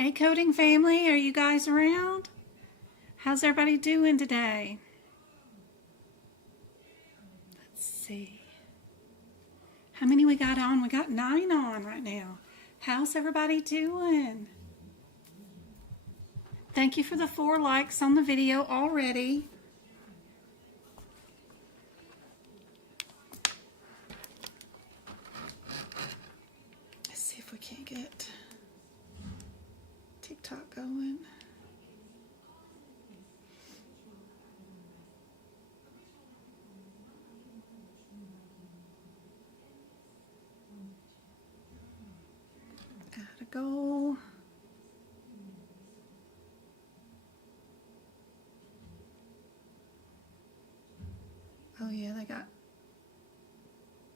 Hey coding family, are you guys around? How's everybody doing today? Let's see. How many we got on? We got 9 on right now. How's everybody doing? Thank you for the 4 likes on the video already. Let's see if we can't get TikTok going. Add a goal. Oh yeah, they got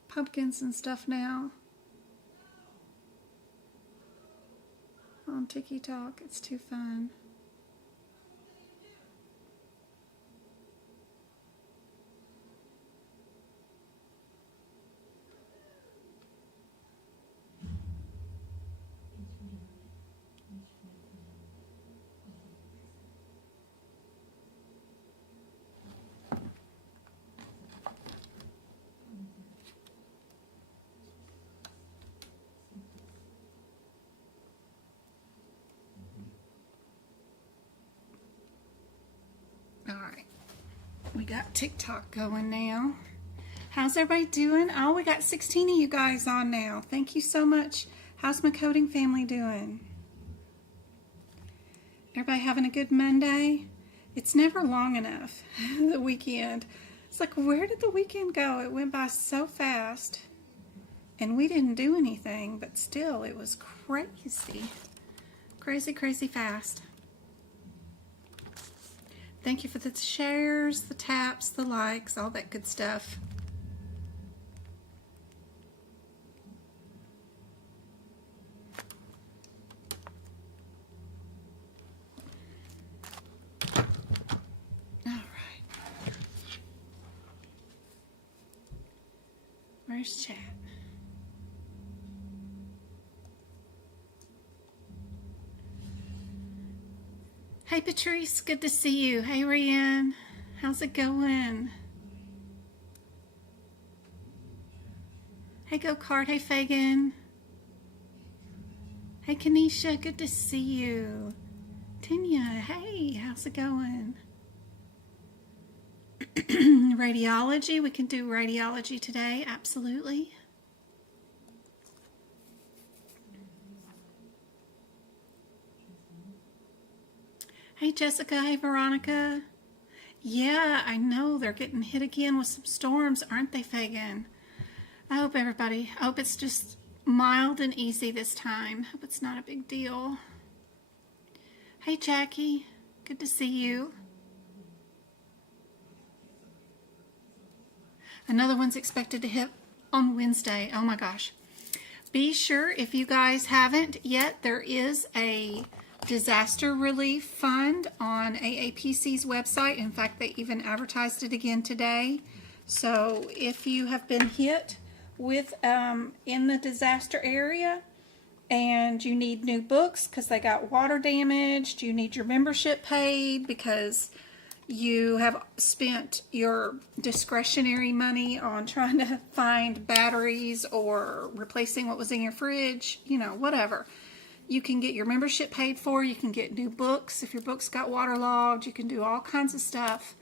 pumpkins and stuff now on TikTok. It's too fun. Alright, we got TikTok going now. How's everybody doing? Oh, we got 16 of you guys on now. Thank you so much. How's my coding family doing? Everybody having a good Monday? It's never long enough, the weekend. It's like, where did the weekend go? It went by so fast. And we didn't do anything, but still, it was crazy. Crazy, crazy fast. Thank you for the shares, the taps, the likes, all that good stuff. All right. Where's chat? Hey Patrice, good to see you. Hey Rianne, how's it going? Hey Go Kart, hey Fagan. Hey Kanisha, good to see you. Tinya, hey, how's it going? Radiology, we can do radiology today, absolutely. Hey Jessica, hey Veronica. Yeah, I know they're getting hit again with some storms, aren't they, Fagan? I hope I hope it's just mild and easy this time. Hope it's not a big deal. Hey Jackie, good to see you. Another one's expected to hit on Wednesday. Oh my gosh. Be sure, if you guys haven't yet, there is a disaster relief fund on aapc's website. In fact, they even advertised it again today. So if you have been hit with in the disaster area and you need new books because they got water damaged, you need your membership paid because you have spent your discretionary money on trying to find batteries or replacing what was in your fridge, you know, whatever. You can get your membership paid for. You can get new books. If your books got waterlogged, you can do all kinds of stuff.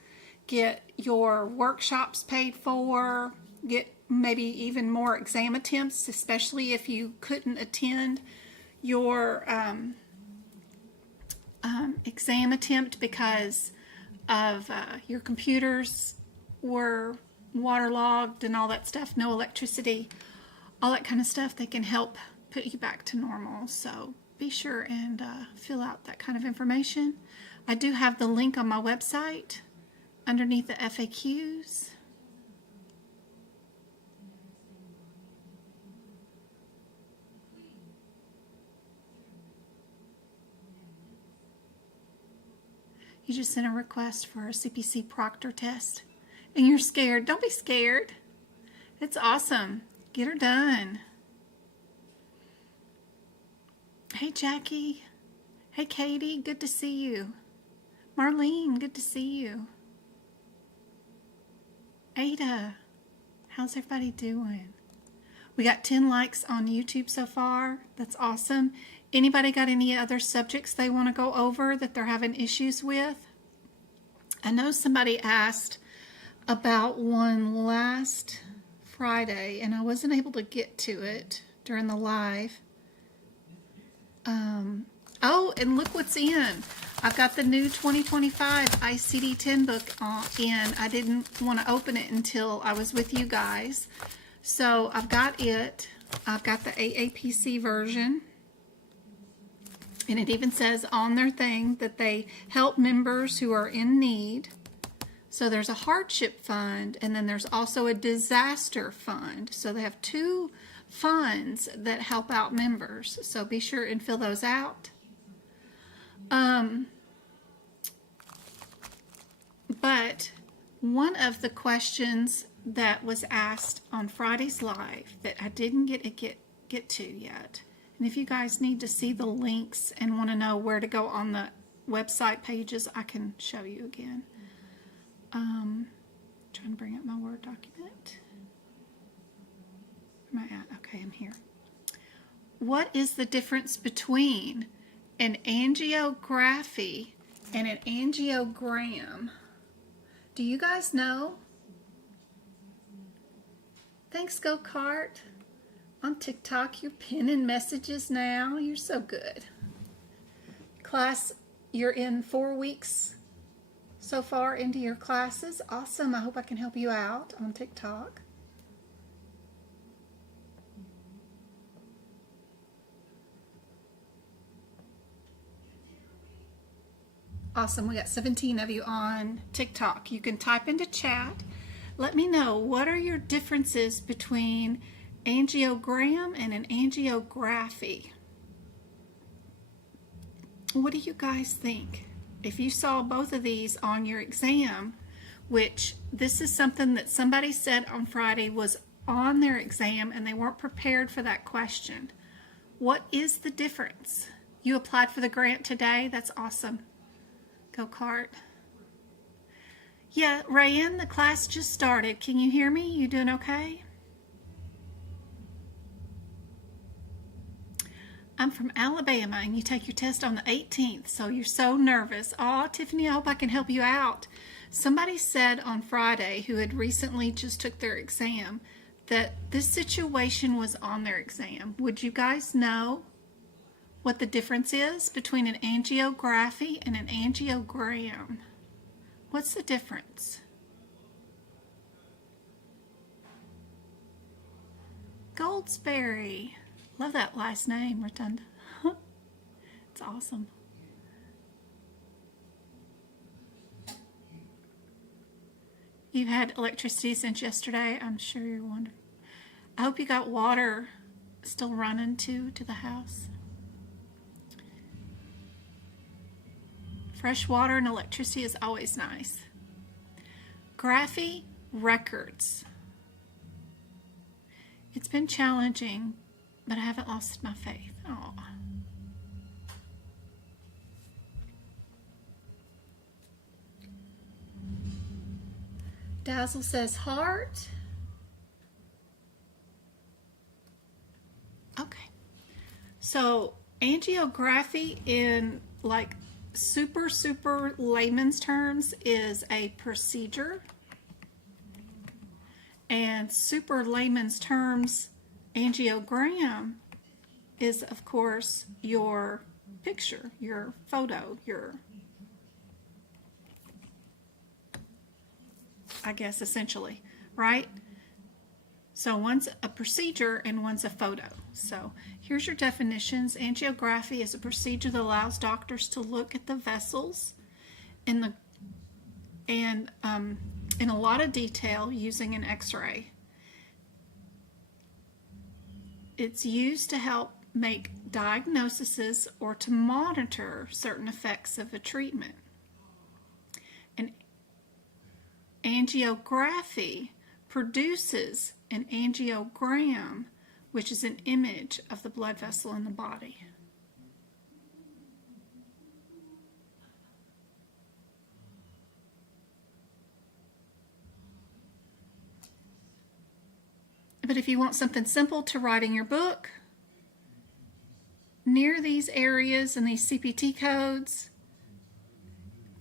Get your workshops paid for. Get maybe even more exam attempts, especially if you couldn't attend your exam attempt because of your computers were waterlogged and all that stuff, no electricity, all that kind of stuff. They can help put you back to normal. So be sure and fill out that kind of information. I do have the link on my website underneath the FAQs. You just sent a request for a CPC proctor test and you're scared. Don't be scared. It's awesome. Get her done. Hey Jackie, Hey, Katie, good to see you. Marlene, good to see you. Ada, how's everybody doing? We got 10 likes on YouTube so far. That's awesome. Anybody got any other subjects they want to go over that they're having issues with? I know somebody asked about one last Friday, and I wasn't able to get to it during the live. Oh, and look what's in. I've got the new 2025 ICD-10 book in. I didn't want to open it until I was with you guys. So I've got it. I've got the AAPC version. And it even says on their thing that they help members who are in need. So there's a hardship fund, and then there's also a disaster fund. So they have two funds that help out members. So be sure and fill those out. But one of the questions that was asked on Friday's live that I didn't get to yet, and if you guys need to see the links and want to know where to go on the website pages, I can show you again. Trying to bring up my Word document. Where am I at? Okay, I'm here. What is the difference between an angiography and an angiogram? Do you guys know? Thanks, Go Kart. On TikTok, you're pinning messages now. You're so good. Class, you're in 4 weeks so far into your classes. Awesome. I hope I can help you out on TikTok. Awesome. We got 17 of you on TikTok. You can type into chat. Let me know, what are your differences between angiogram and an angiography? What do you guys think? If you saw both of these on your exam, which this is something that somebody said on Friday was on their exam and they weren't prepared for that question. What is the difference? You applied for the grant today? That's awesome. Go Kart. Yeah, Rayanne, the class just started. Can you hear me? You doing okay? I'm from Alabama, and you take your test on the 18th, so you're so nervous. Oh, Tiffany, I hope I can help you out. Somebody said on Friday, who had recently just took their exam, that this situation was on their exam. Would you guys know what the difference is between an angiography and an angiogram? What's the difference? Goldsberry. Love that last name, Rotunda. It's awesome. You've had electricity since yesterday. I'm sure you're wondering. I hope you got water still running to the house. Fresh water and electricity is always nice. Graphy records. It's been challenging, but I haven't lost my faith. Aww. Dazzle says heart. Okay. So angiography in like super layman's terms is a procedure. And super layman's terms, angiogram is, of course, your picture, your photo, your, I guess, essentially, right? So one's a procedure and one's a photo. So here's your definitions. Angiography is a procedure that allows doctors to look at the vessels in a lot of detail using an X-ray. It's used to help make diagnoses or to monitor certain effects of a treatment. An angiography produces an angiogram, which is an image of the blood vessel in the body. But if you want something simple to write in your book, near these areas and these CPT codes,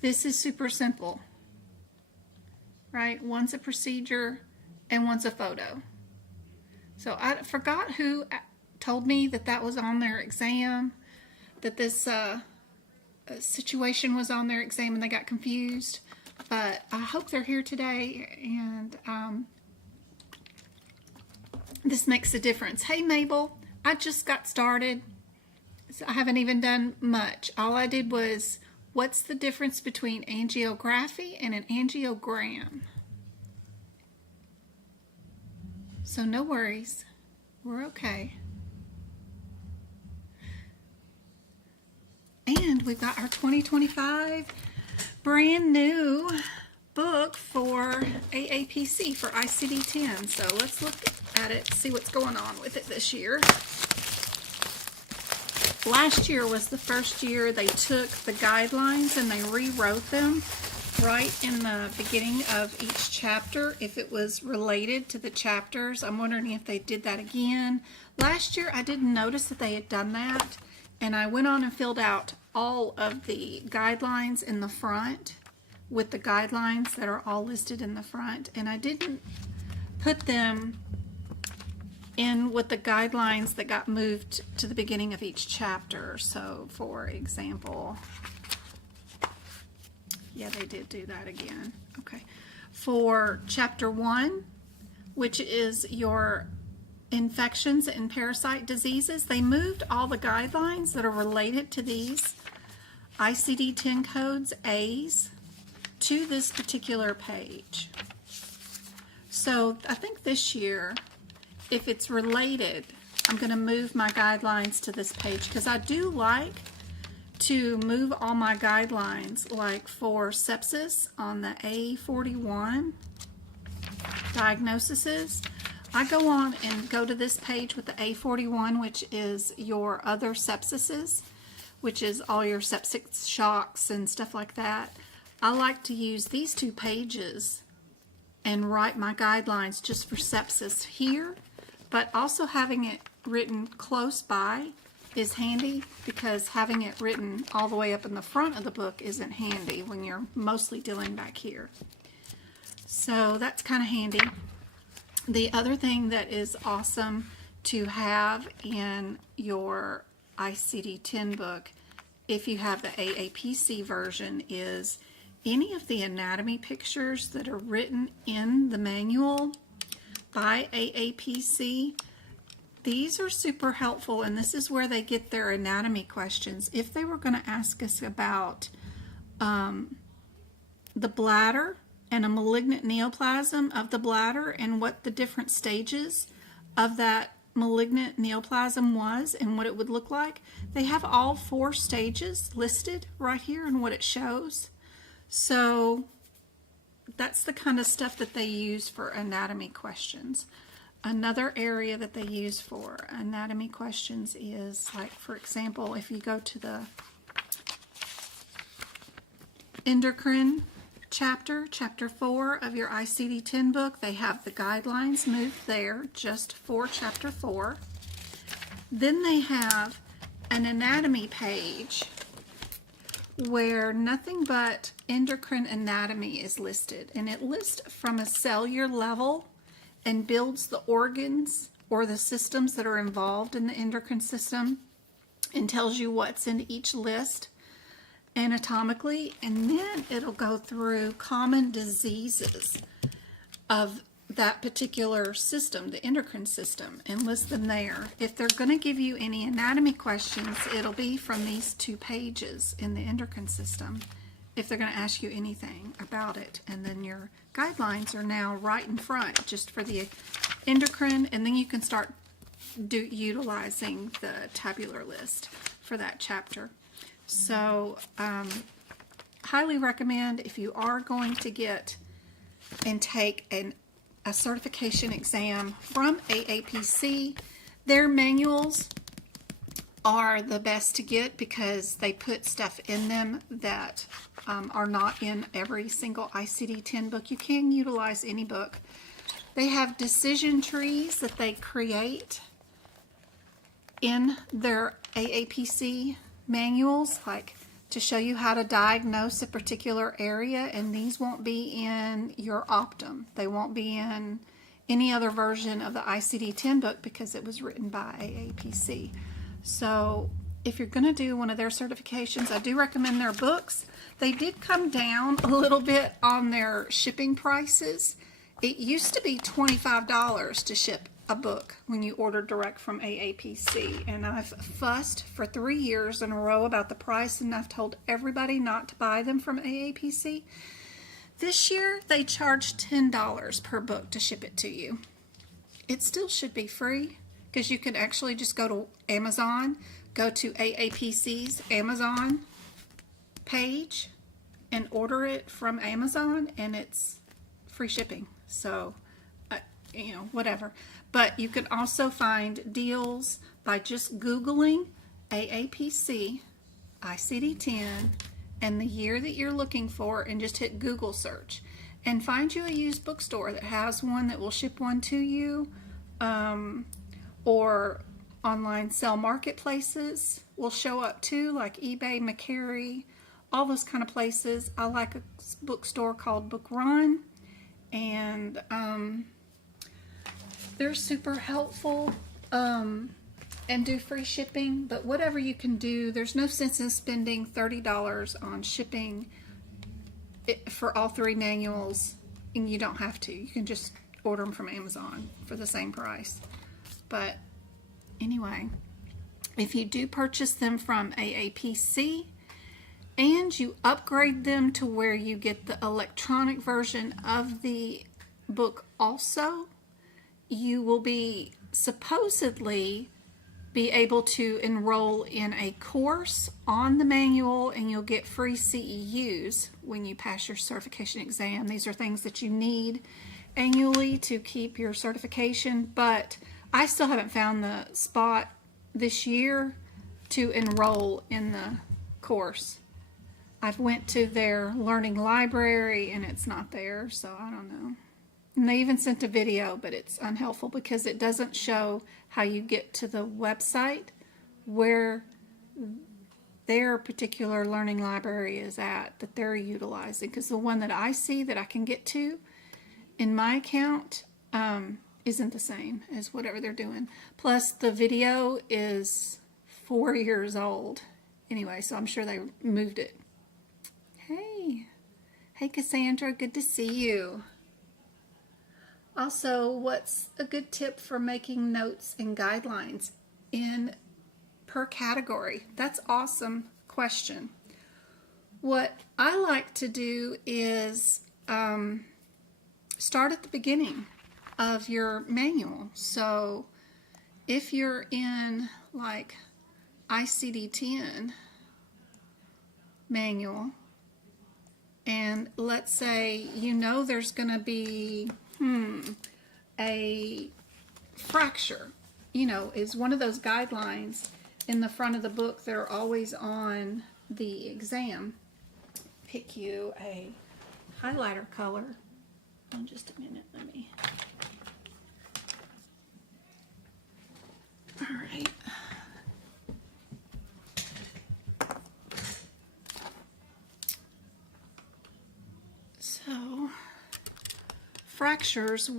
this is super simple, right? One's a procedure and one's a photo. So I forgot who told me that that was on their exam, that this situation was on their exam and they got confused. But I hope they're here today, and this makes a difference. Hey Mabel, I just got started. So I haven't even done much. All I did was, what's the difference between angiography and an angiogram? So no worries, we're okay. And we've got our 2025 brand new book for AAPC for ICD-10. So let's look at it, see what's going on with it this year. Last year was the first year they took the guidelines and they rewrote them right in the beginning of each chapter if it was related to the chapters. I'm wondering if they did that again. Last year I didn't notice that they had done that, and I went on and filled out all of the guidelines in the front with the guidelines that are all listed in the front, and I didn't put them in with the guidelines that got moved to the beginning of each chapter. So for example, yeah, they did do that again. Okay, for chapter 1, which is your infections and parasite diseases, they moved all the guidelines that are related to these ICD-10 codes A's to this particular page. So I think this year, if it's related, I'm going to move my guidelines to this page, because I do like to move all my guidelines, like for sepsis on the A41 diagnoses. I go on and go to this page with the A41, which is your other sepsises, which is all your septic shocks and stuff like that. I like to use these 2 pages and write my guidelines just for sepsis here, but also having it written close by is handy, because having it written all the way up in the front of the book isn't handy when you're mostly dealing back here. So that's kind of handy. The other thing that is awesome to have in your ICD-10 book, if you have the AAPC version, is any of the anatomy pictures that are written in the manual by AAPC. These are super helpful, and this is where they get their anatomy questions. If they were going to ask us about the bladder and a malignant neoplasm of the bladder and what the different stages of that malignant neoplasm was and what it would look like, they have all 4 stages listed right here and what it shows. So that's the kind of stuff that they use for anatomy questions. Another area that they use for anatomy questions is, like, for example, if you go to the endocrine chapter, chapter 4 of your ICD-10 book, they have the guidelines moved there just for chapter 4. Then they have an anatomy page where nothing but endocrine anatomy is listed, and it lists from a cellular level and builds the organs or the systems that are involved in the endocrine system and tells you what's in each list anatomically, and then it'll go through common diseases of that particular system, the endocrine system, and list them there. If they're going to give you any anatomy questions, it'll be from these 2 pages in the endocrine system if they're going to ask you anything about it. And then your guidelines are now right in front just for the endocrine, and then you can start utilizing the tabular list for that chapter. So highly recommend, if you are going to get and take a certification exam from AAPC, their manuals are the best to get because they put stuff in them that are not in every single ICD-10 book. You can utilize any book, They have decision trees that they create in their AAPC manuals, like to show you how to diagnose a particular area, and these won't be in your Optum. They won't be in any other version of the ICD-10 book because it was written by AAPC. So if you're going to do one of their certifications, I do recommend their books. They did come down a little bit on their shipping prices. It used to be $25 to ship a book when you order direct from AAPC, and I've fussed for 3 years in a row about the price, and I've told everybody not to buy them from AAPC. This year they charge $10 per book to ship it to you. It still should be free because you can actually just go to Amazon, go to AAPC's Amazon page and order it from Amazon, and it's free shipping. So you know, whatever. But you can also find deals by just Googling AAPC, ICD-10, and the year that you're looking for, and just hit Google search. And find you a used bookstore that has one that will ship one to you, or online sell marketplaces will show up too, like eBay, McCary, all those kind of places. I like a bookstore called Book Run, and they're super helpful and do free shipping. But whatever you can do, there's no sense in spending $30 on shipping for all 3 manuals, and you don't have to. You can just order them from Amazon for the same price. But anyway, if you do purchase them from AAPC and you upgrade them to where you get the electronic version of the book also, you will be supposedly be able to enroll in a course on the manual, and you'll get free CEUs when you pass your certification exam. These are things that you need annually to keep your certification, but I still haven't found the spot this year to enroll in the course. I've went to their learning library and it's not there, so I don't know. And they even sent a video, but it's unhelpful because it doesn't show how you get to the website where their particular learning library is at that they're utilizing. Because the one that I see that I can get to in my account isn't the same as whatever they're doing. Plus the video is 4 years old anyway, so I'm sure they moved it. Hey Cassandra, good to see you. Also, what's a good tip for making notes and guidelines in per category? That's an awesome question. What I like to do is start at the beginning of your manual. So if you're in like ICD-10 manual, and let's say you know there's going to be a fracture, you know, is one of those guidelines in the front of the book that are always on the exam. Pick you a highlighter color. In just a minute, let me. All right. So fractures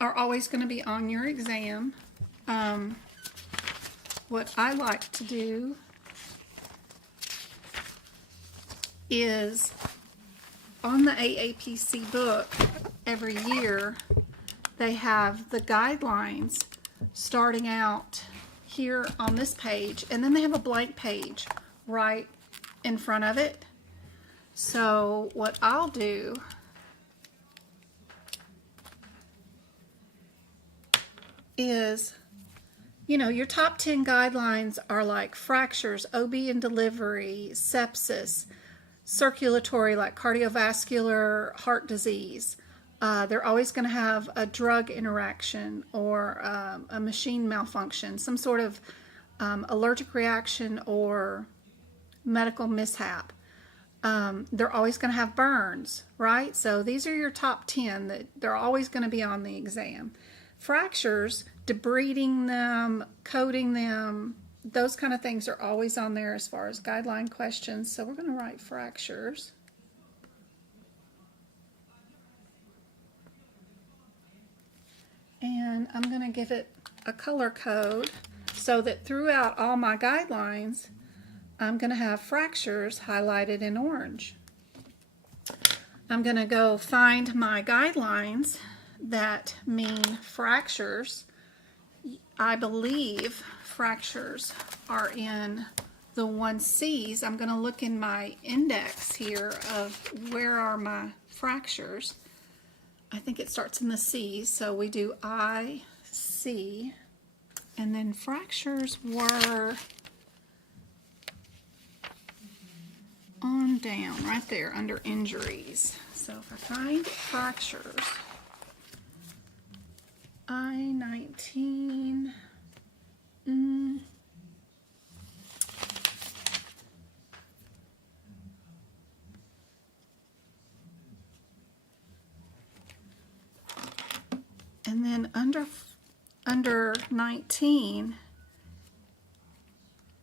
are always going to be on your exam. What I like to do is on the AAPC book every year they have the guidelines starting out here on this page, and then they have a blank page right in front of it. So what I'll do is, you know, your top 10 guidelines are like fractures, OB and delivery, sepsis, circulatory like cardiovascular, heart disease. They're always going to have a drug interaction or a machine malfunction, some sort of allergic reaction or medical mishap. they're always going to have burns, right? So these are your top 10 that they're always going to be on the exam. Fractures, debriding them, coating them, those kind of things are always on there as far as guideline questions. So we're going to write fractures. And I'm going to give it a color code so that throughout all my guidelines, I'm going to have fractures highlighted in orange. I'm going to go find my guidelines that mean fractures. I believe fractures are in the 1Cs. I'm going to look in my index here of where are my fractures. I think it starts in the C's, so we do I, C, and then fractures were on down, right there under injuries. So if I find fractures, I-19, and then under 19,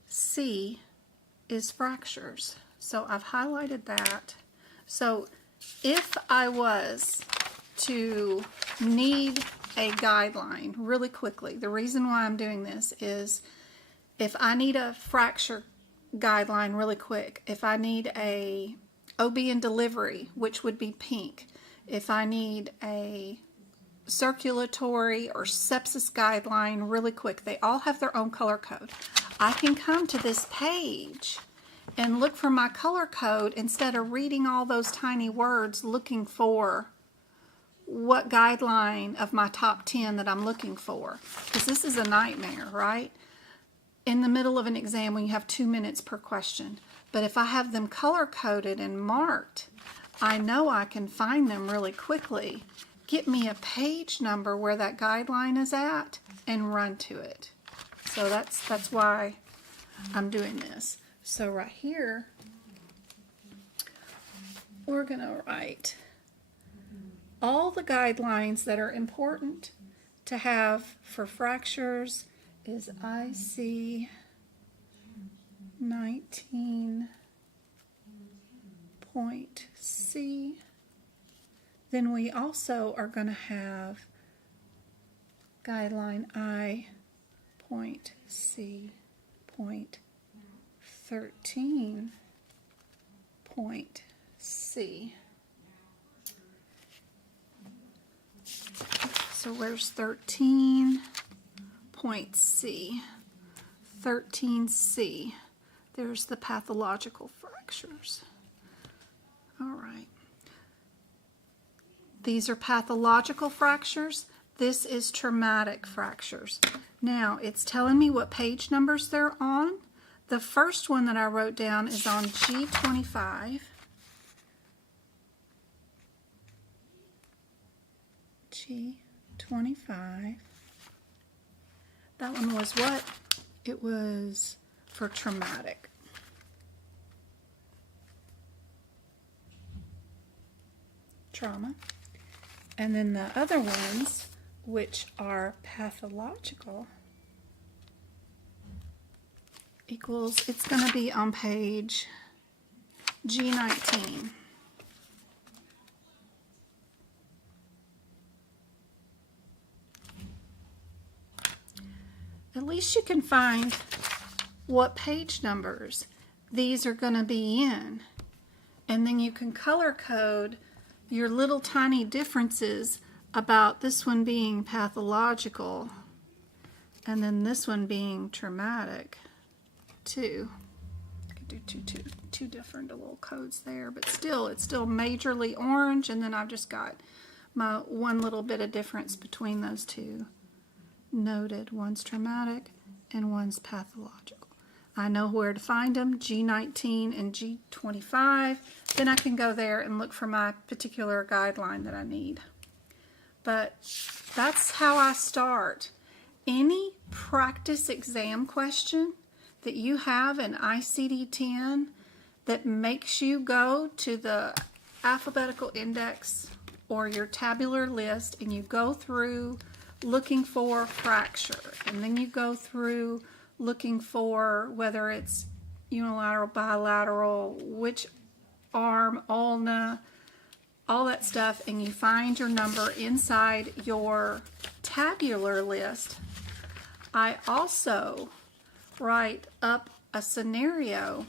C is fractures. So I've highlighted that. So if I was to need a guideline really quickly, the reason why I'm doing this is if I need a fracture guideline really quick, if I need a OB and delivery, which would be pink, if I need a circulatory or sepsis guideline really quick, they all have their own color code. I can come to this page and look for my color code instead of reading all those tiny words looking for what guideline of my top 10 that I'm looking for. Because this is a nightmare, right? In the middle of an exam when you have 2 minutes per question. But if I have them color coded and marked, I know I can find them really quickly, get me a page number where that guideline is at, and run to it. So that's why I'm doing this. So right here, we're going to write all the guidelines that are important to have for fractures is IC 19.C. Then we also are going to have guideline I.C.13.C. So where's 13.C? 13C. There's the pathological fractures. All right. These are pathological fractures. This is traumatic fractures. Now, it's telling me what page numbers they're on. The first one that I wrote down is on G25. G25. That one was what? It was for traumatic. Trauma. And then the other ones, which are pathological, equals, it's going to be on page G19. At least you can find what page numbers these are going to be in. And then you can color code your little tiny differences about this one being pathological and then this one being traumatic too. I could do two different little codes there, but still, it's still majorly orange, and then I've just got my one little bit of difference between those two noted. One's traumatic and one's pathological. I know where to find them, G19 and G25. Then I can go there and look for my particular guideline that I need. But that's how I start. Any practice exam question that you have in ICD-10 that makes you go to the alphabetical index or your tabular list, and you go through looking for fracture, and then you go through looking for whether it's unilateral, bilateral, which arm, ulna, all that stuff, and you find your number inside your tabular list. I also write up a scenario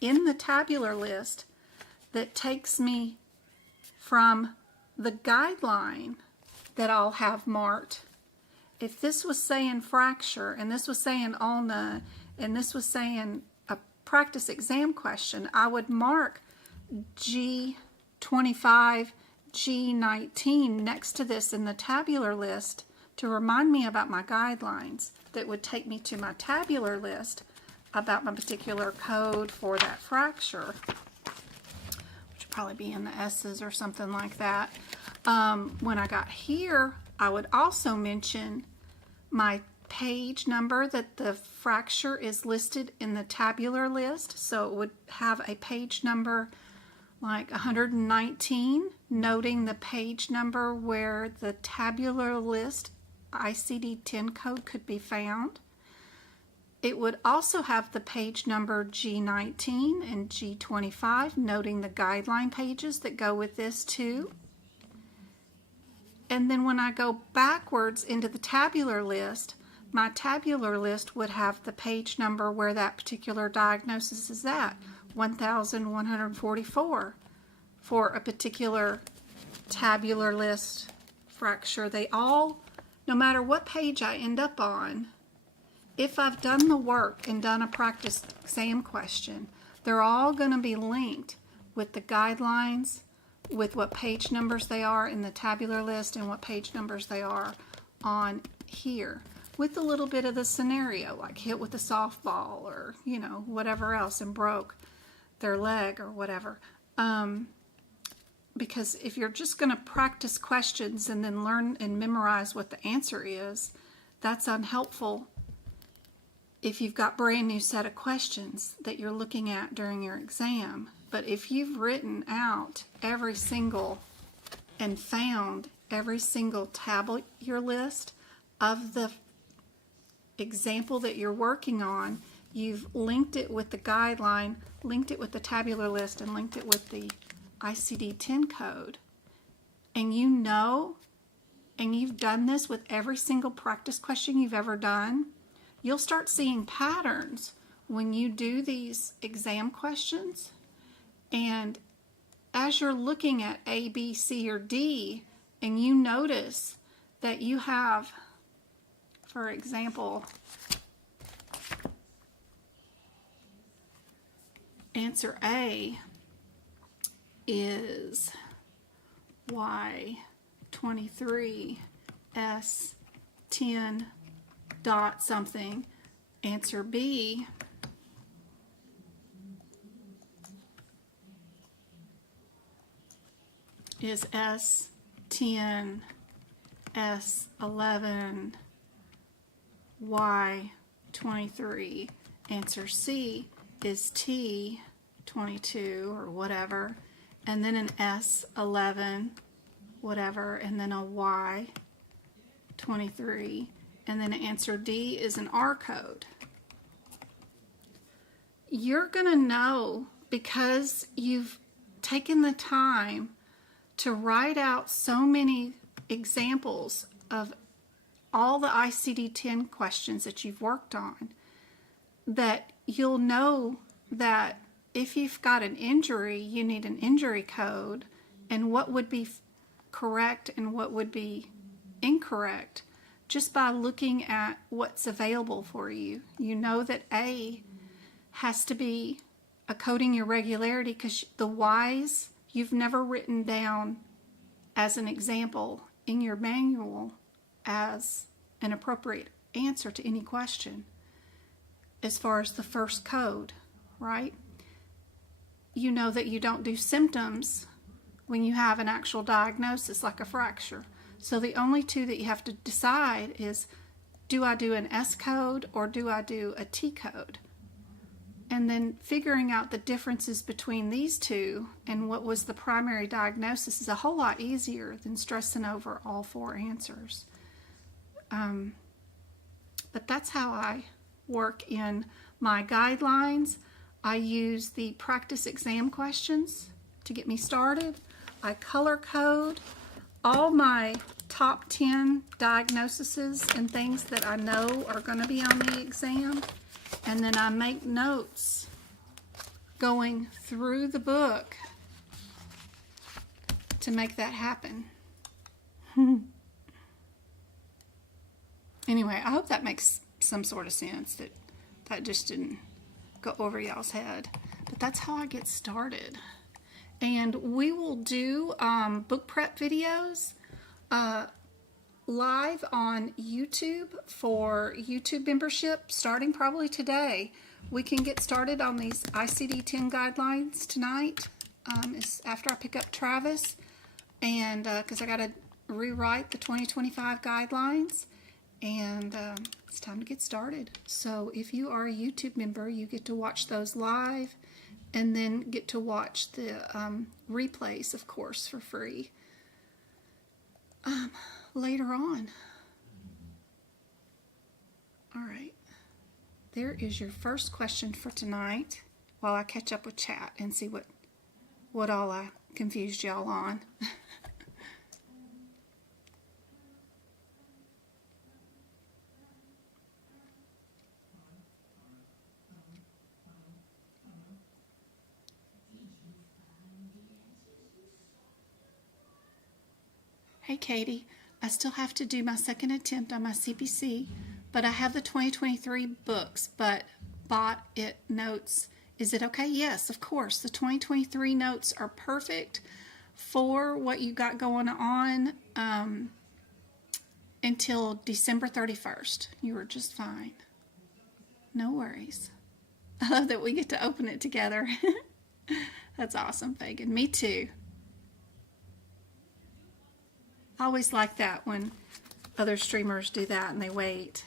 in the tabular list that takes me from the guideline that I'll have marked. If this was saying fracture, and this was saying ulna, and this was saying a practice exam question, I would mark G25, G19 next to this in the tabular list to remind me about my guidelines that would take me to my tabular list about my particular code for that fracture, which would probably be in the S's or something like that. When I got here, I would also mention my page number that the fracture is listed in the tabular list, so it would have a page number like 119, noting the page number where the tabular list ICD-10 code could be found. It would also have the page number G19 and G25, noting the guideline pages that go with this too. And then when I go backwards into the tabular list, my tabular list would have the page number where that particular diagnosis is at, 1144, for a particular tabular list fracture. They all, no matter what page I end up on, if I've done the work and done a practice exam question, they're all going to be linked with the guidelines, with what page numbers they are in the tabular list and what page numbers they are on here, with a little bit of the scenario, like hit with a softball or, you know, whatever else and broke their leg or whatever. Because if you're just going to practice questions and then learn and memorize what the answer is, that's unhelpful if you've got brand new set of questions that you're looking at during your exam. But if you've written out every single and found every single tabular list of the example that you're working on, you've linked it with the guideline, linked it with the tabular list, and linked it with the ICD-10 code, and you know, and you've done this with every single practice question you've ever done, you'll start seeing patterns when you do these exam questions. And as you're looking at A, B, C, or D, and you notice that you have, for example, answer A is Y23 S10 dot something. Answer B is S10 S11 Y23. Answer C is T22 or whatever, and then an S11 whatever, and then a Y23, and then answer D is an R code. You're going to know, because you've taken the time to write out so many examples of all the ICD-10 questions that you've worked on, that you'll know that if you've got an injury, you need an injury code, and what would be correct and what would be incorrect just by looking at what's available for you. You know that A has to be a coding irregularity because the Y's you've never written down as an example in your manual as an appropriate answer to any question as far as the first code, right? You know that you don't do symptoms when you have an actual diagnosis like a fracture. So the only two that you have to decide is, do I do an S code or do I do a T code? and then figuring out the differences between these two and what was the primary diagnosis is a whole lot easier than stressing over all 4 answers. But that's how I work in my guidelines. I use the practice exam questions to get me started. I color code all my top 10 diagnoses and things that I know are going to be on the exam, and then I make notes going through the book to make that happen. Anyway, I hope that makes some sort of sense, that just didn't go over y'all's head. But that's how I get started. And we will do book prep videos live on YouTube for YouTube membership starting probably today. We can get started on these ICD-10 guidelines tonight after I pick up Travis, and because I got to rewrite the 2025 guidelines, and it's time to get started. So if you are a YouTube member, you get to watch those live and then get to watch the replays, of course, for free later on. All right. There is your first question for tonight while I catch up with chat and see what all I confused y'all on. Hey Katie, I still have to do my second attempt on my CPC, but I have the 2023 books, but bought it notes. Is it okay? Yes, of course. The 2023 notes are perfect for what you got going on until December 31st. You were just fine. No worries. I love that we get to open it together. That's awesome, Fagan. Me too. I always like that when other streamers do that and they wait.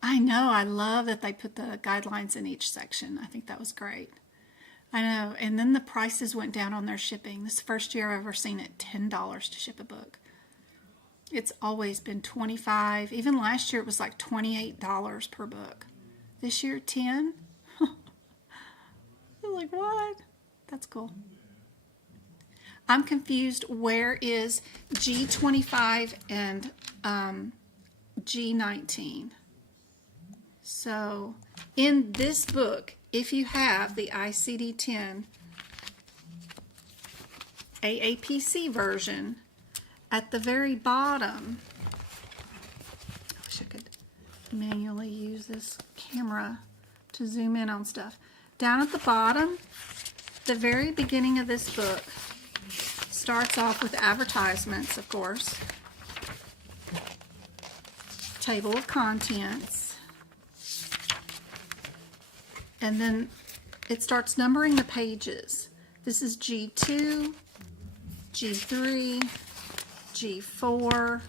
I know, I love that they put the guidelines in each section. I think that was great. I know, and then the prices went down on their shipping. This is the first year I've ever seen it $10 to ship a book. It's always been $25. Even last year it was like $28 per book. This year, $10. I'm like, what? That's cool. I'm confused. Where is G25 and G19? So in this book, if you have the ICD-10 aapc version, at the very bottom, I wish I could manually use this camera to zoom in on stuff. Down at the bottom, the very beginning of this book starts off with advertisements, of course, table of contents, and then it starts numbering the pages. This is G2, G3, G4,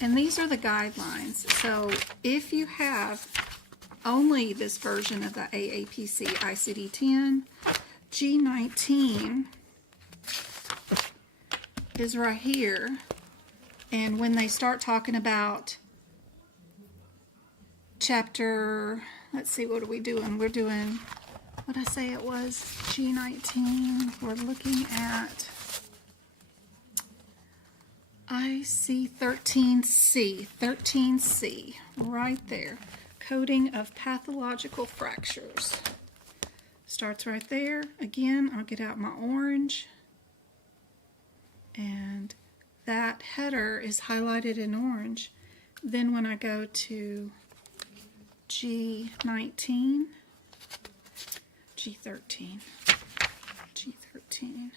and these are the guidelines. So if you have only this version of the aapc ICD-10, G19 is right here, and when they start talking about chapter, let's see, what are we doing? We're doing, what did I say it was? G19, we're looking at IC 13C, right there. Coding of pathological fractures. Starts right there. Again, I'll get out my orange. And that header is highlighted in orange. Then when I go to G19, G13, G13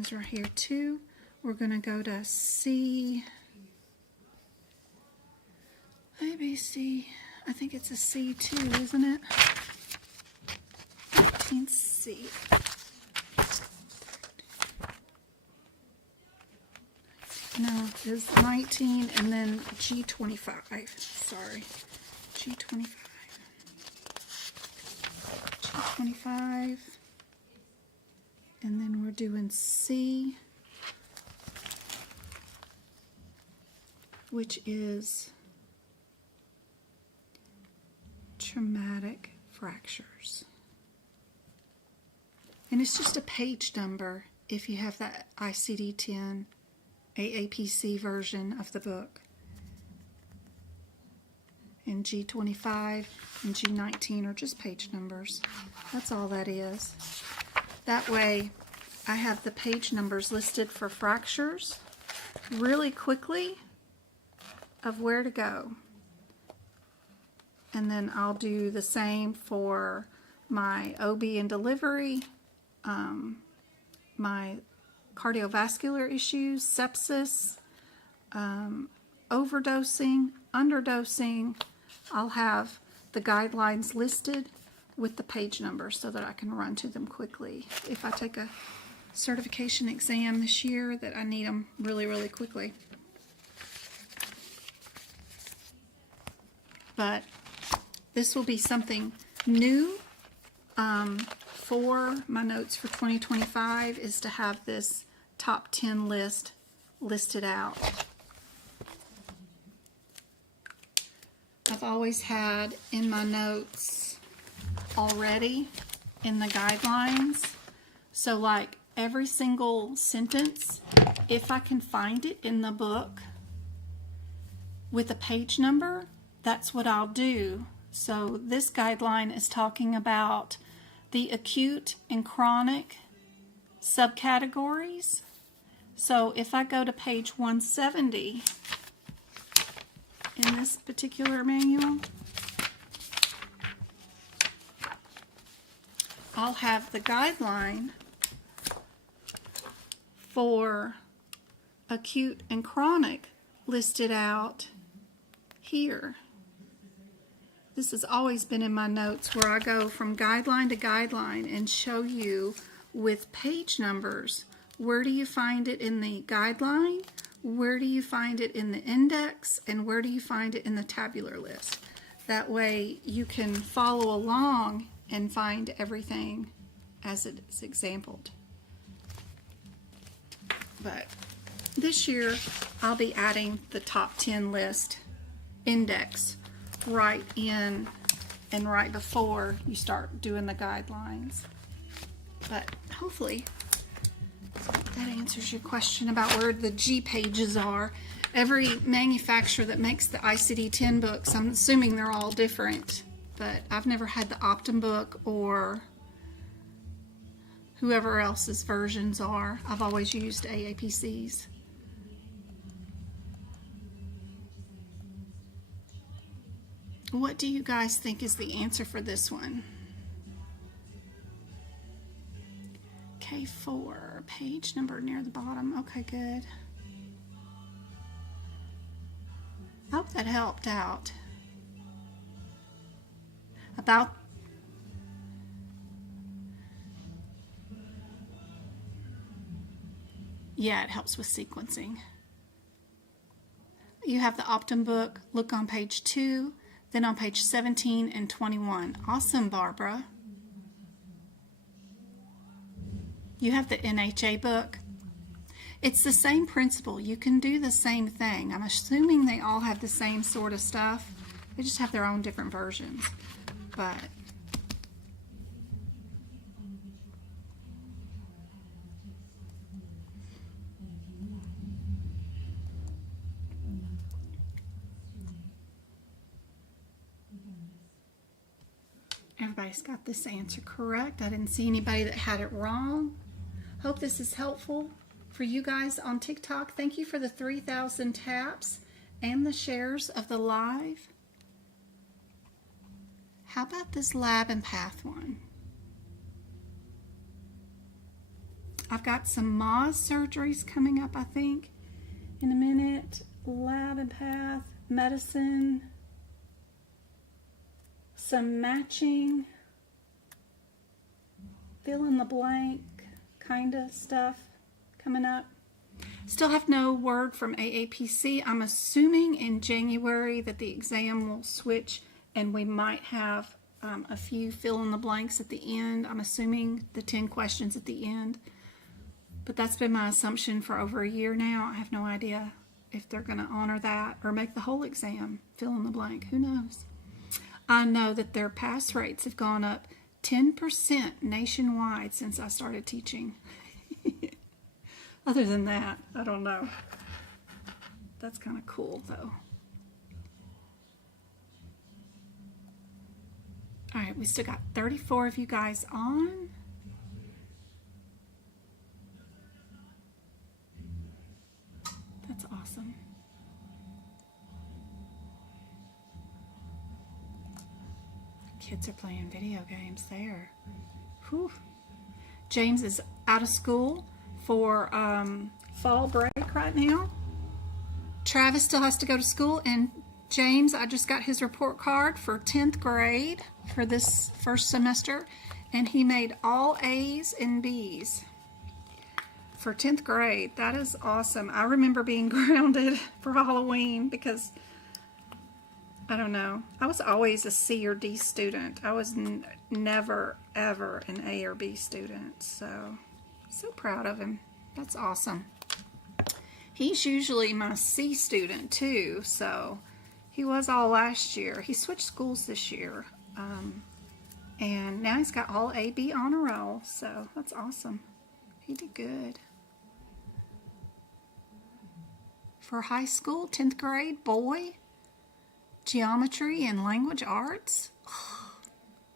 is right here too. We're going to go to C, ABC. I think it's a C too, isn't it? 19C. No, it's 19 and then G25. Sorry. G25. G25. And then we're doing C, which is traumatic fractures. And it's just a page number if you have that ICD-10 AAPC version of the book. And G25 and G19 are just page numbers. That's all that is. That way I have the page numbers listed for fractures really quickly of where to go. And then I'll do the same for my OB and delivery, my cardiovascular issues, sepsis, overdosing, underdosing. I'll have the guidelines listed with the page numbers so that I can run to them quickly. If I take a certification exam this year that I need them really, really quickly. But this will be something new for my notes for 2025, is to have this top 10 list listed out. I've always had in my notes already in the guidelines, so like every single sentence, if I can find it in the book with a page number, that's what I'll do. So this guideline is talking about the acute and chronic subcategories. So if I go to page 170 in this particular manual, I'll have the guideline for acute and chronic listed out here. This has always been in my notes where I go from guideline to guideline and show you with page numbers, where do you find it in the guideline, where do you find it in the index, and where do you find it in the tabular list. That way you can follow along and find everything as it is exampled. But this year I'll be adding the top 10 list index right in and right before you start doing the guidelines. But hopefully that answers your question about where the G pages are. Every manufacturer that makes the ICD-10 books, I'm assuming they're all different, but I've never had the Optum book or whoever else's versions are. I've always used AAPC's. What do you guys think is the answer for this one? K4, page number near the bottom. Okay, good. I hope that helped out. Yeah, it helps with sequencing. You have the Optum book. Look on page 2. Then on page 17 and 21. Awesome, Barbara. You have the NHA book. It's the same principle. You can do the same thing. I'm assuming they all have the same sort of stuff. They just have their own different versions. But everybody's got this answer correct. I didn't see anybody that had it wrong. Hope this is helpful for you guys on TikTok. Thank you for the 3,000 taps and the shares of the live. How about this lab and path one? I've got some Moz surgeries coming up, I think, in a minute. Lab and path, medicine. some matching fill in the blank kind of stuff coming up. Still have no word from AAPC. I'm assuming in January that the exam will switch and we might have a few fill in the blanks at the end. I'm assuming the 10 questions at the end. But that's been my assumption for over a year now. I have no idea if they're going to honor that or make the whole exam fill in the blank. Who knows? I know that their pass rates have gone up 10% nationwide since I started teaching. Other than that, I don't know. That's kind of cool, though. All right, we still got 34 of you guys on. That's awesome. Kids are playing video games there. Whew. James is out of school for fall break right now. Travis still has to go to school, and James, I just got his report card for 10th grade for this first semester, and he made all A's and B's for 10th grade. That is awesome. I remember being grounded for Halloween because, I don't know, I was always a C or D student. I was never, ever an A or B student, so proud of him. That's awesome. He's usually my C student too, so he was all last year. He switched schools this year, and now he's got all A, B on a roll, so that's awesome. He did good. For high school, 10th grade, boy, geometry and language arts. Oh,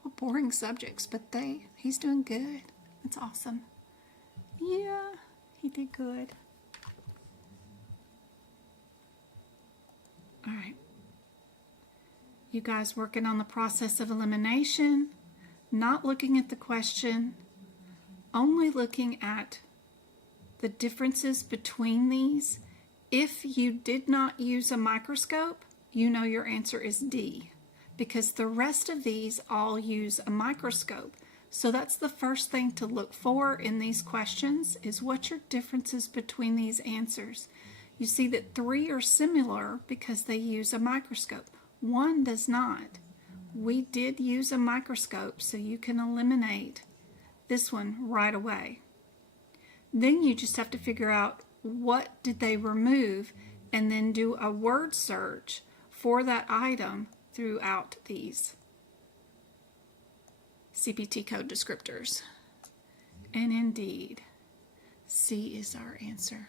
what boring subjects, but he's doing good. That's awesome. Yeah, he did good. All right. You guys working on the process of elimination, not looking at the question, only looking at the differences between these. If you did not use a microscope, you know your answer is D, because the rest of these all use a microscope. So that's the first thing to look for in these questions, is what's your differences between these answers. You see that 3 are similar because they use a microscope. 1 does not. We did use a microscope, so you can eliminate this one right away. Then you just have to figure out what did they remove and then do a word search for that item throughout these CPT code descriptors. And indeed, C is our answer.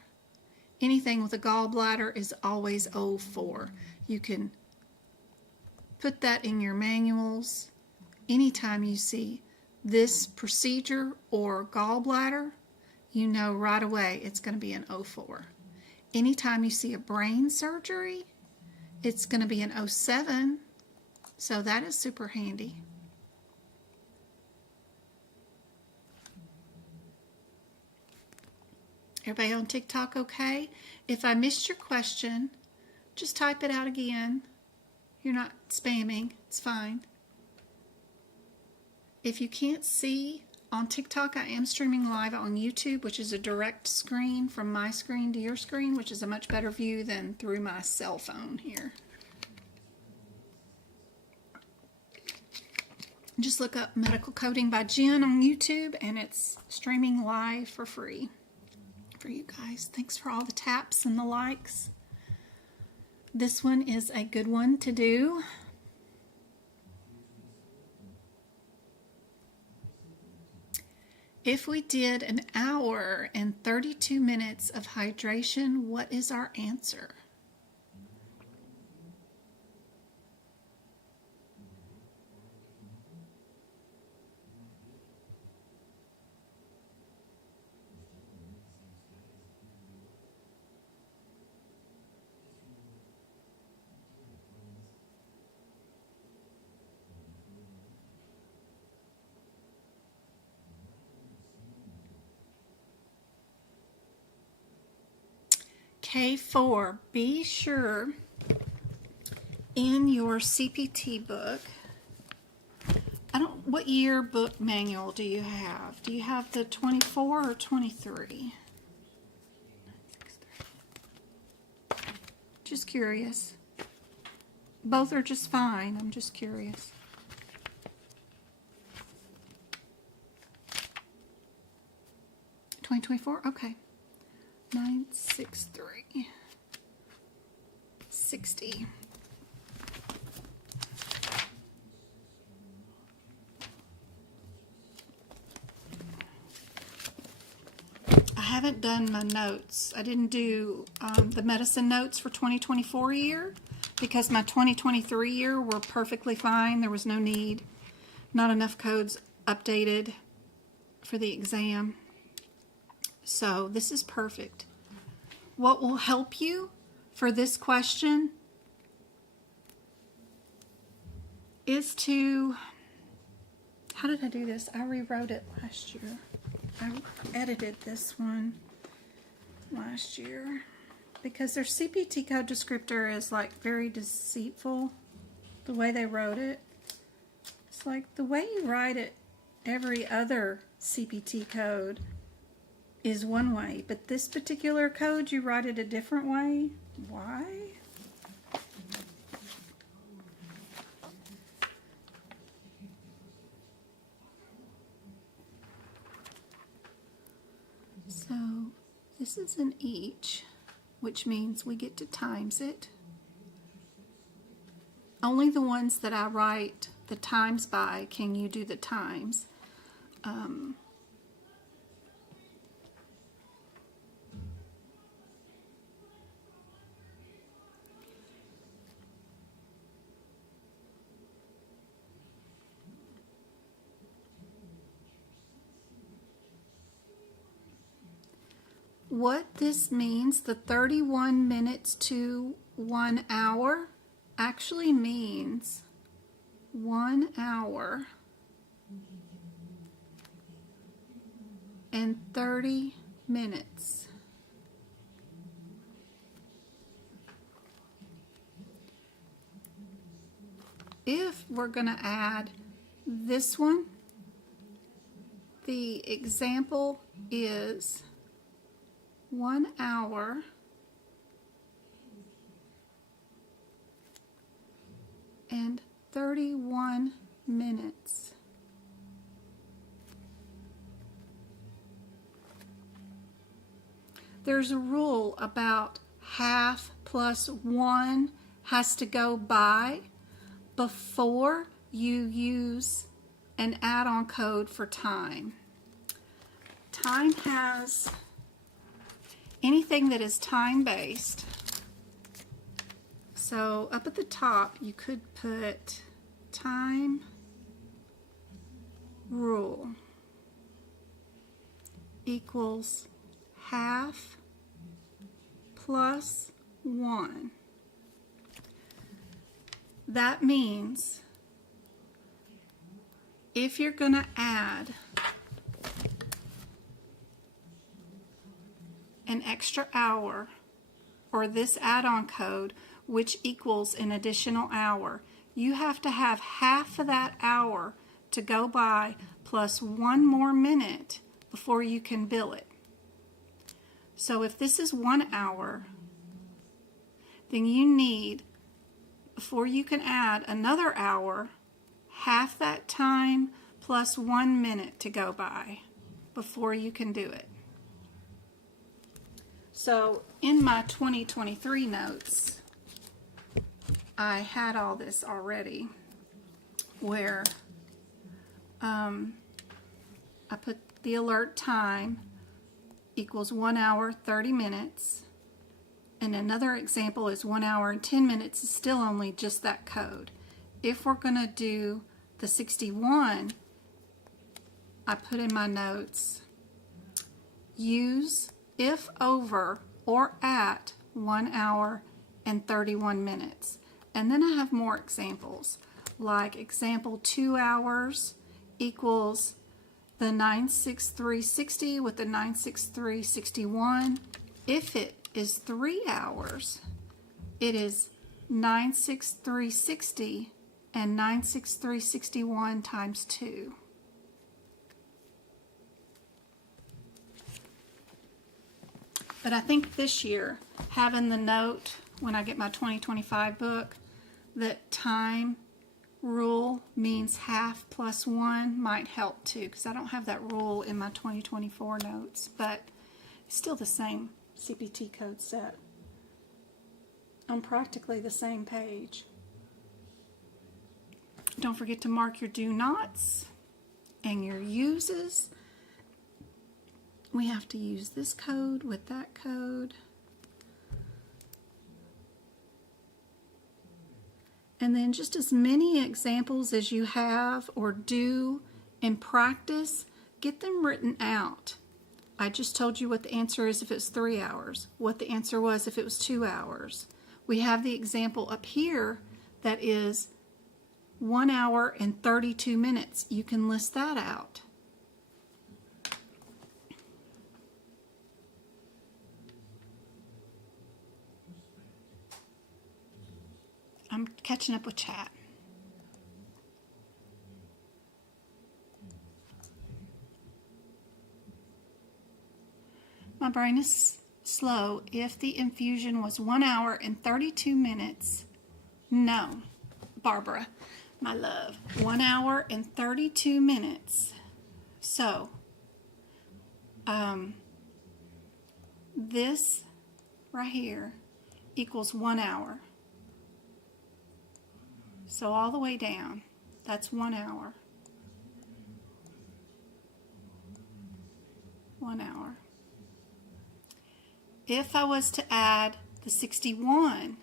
Anything with a gallbladder is always O4. You can put that in your manuals. Anytime you see this procedure or gallbladder, you know right away it's going to be an O4. Anytime you see a brain surgery, it's going to be an O7. So that is super handy. Everybody on TikTok okay? If I missed your question, just type it out again. You're not spamming. It's fine. If you can't see on TikTok, I am streaming live on YouTube, which is a direct screen from my screen to your screen, which is a much better view than through my cell phone here. Just look up Medical Coding by Jen on YouTube, and it's streaming live for free for you guys. Thanks for all the taps and the likes. This one is a good one to do. If we did an hour and 32 minutes of hydration, what is our answer? K4, be sure in your CPT book what yearbook manual do you have? Do you have the 24 or 23? Just curious. Both are just fine. I'm just curious. $2024? Okay. 963. 60. I haven't done my notes. I didn't do the medicine notes for 2024 year because my 2023 year were perfectly fine. There was no need, not enough codes updated for the exam. So this is perfect. What will help you for this question is to, how did I do this? I rewrote it last year. I edited this one last year because their CPT code descriptor is like very deceitful, the way they wrote it. It's like the way you write it, every other CPT code is one way, but this particular code you write it a different way. Why? So this is an each, which means we get to times it. Only the ones that I write the times by can you do the times. What this means, the 31 minutes to 1 hour, actually means 1 hour and 30 minutes. If we're going to add this one, the example is 1 hour and 31 minutes. There's a rule about half plus 1 has to go by before you use an add-on code for time. Time has anything that is time-based. So up at the top, you could put time rule equals half plus 1. That means if you're going to add an extra hour or this add-on code, which equals an additional hour, you have to have half of that hour to go by plus 1 more minute before you can bill it. So if this is 1 hour, then you need, before you can add another hour, half that time plus 1 minute to go by before you can do it. So in my 2023 notes, I had all this already where I put the alert time equals 1 hour 30 minutes, and another example is 1 hour and 10 minutes is still only just that code. If we're going to do the 61, I put in my notes, use if over or at 1 hour and 31 minutes. And then I have more examples, like example 2 hours equals the 96360 with the 96361. If it is 3 hours, it is 96360 and 96361 times 2. But I think this year, having the note when I get my 2025 book that time rule means half plus 1 might help too, because I don't have that rule in my 2024 notes, but it's still the same CPT code set on practically the same page. Don't forget to mark your do nots and your uses. We have to use this code with that code. And then just as many examples as you have or do in practice, get them written out. I just told you what the answer is if it's 3 hours, what the answer was if it was 2 hours. We have the example up here that is 1 hour and 32 minutes. You can list that out. I'm catching up with chat. My brain is slow. If the infusion was 1 hour and 32 minutes, no, Barbara, my love, 1 hour and 32 minutes. So, this right here equals 1 hour. So all the way down, that's 1 hour. 1 hour. If I was to add the 61,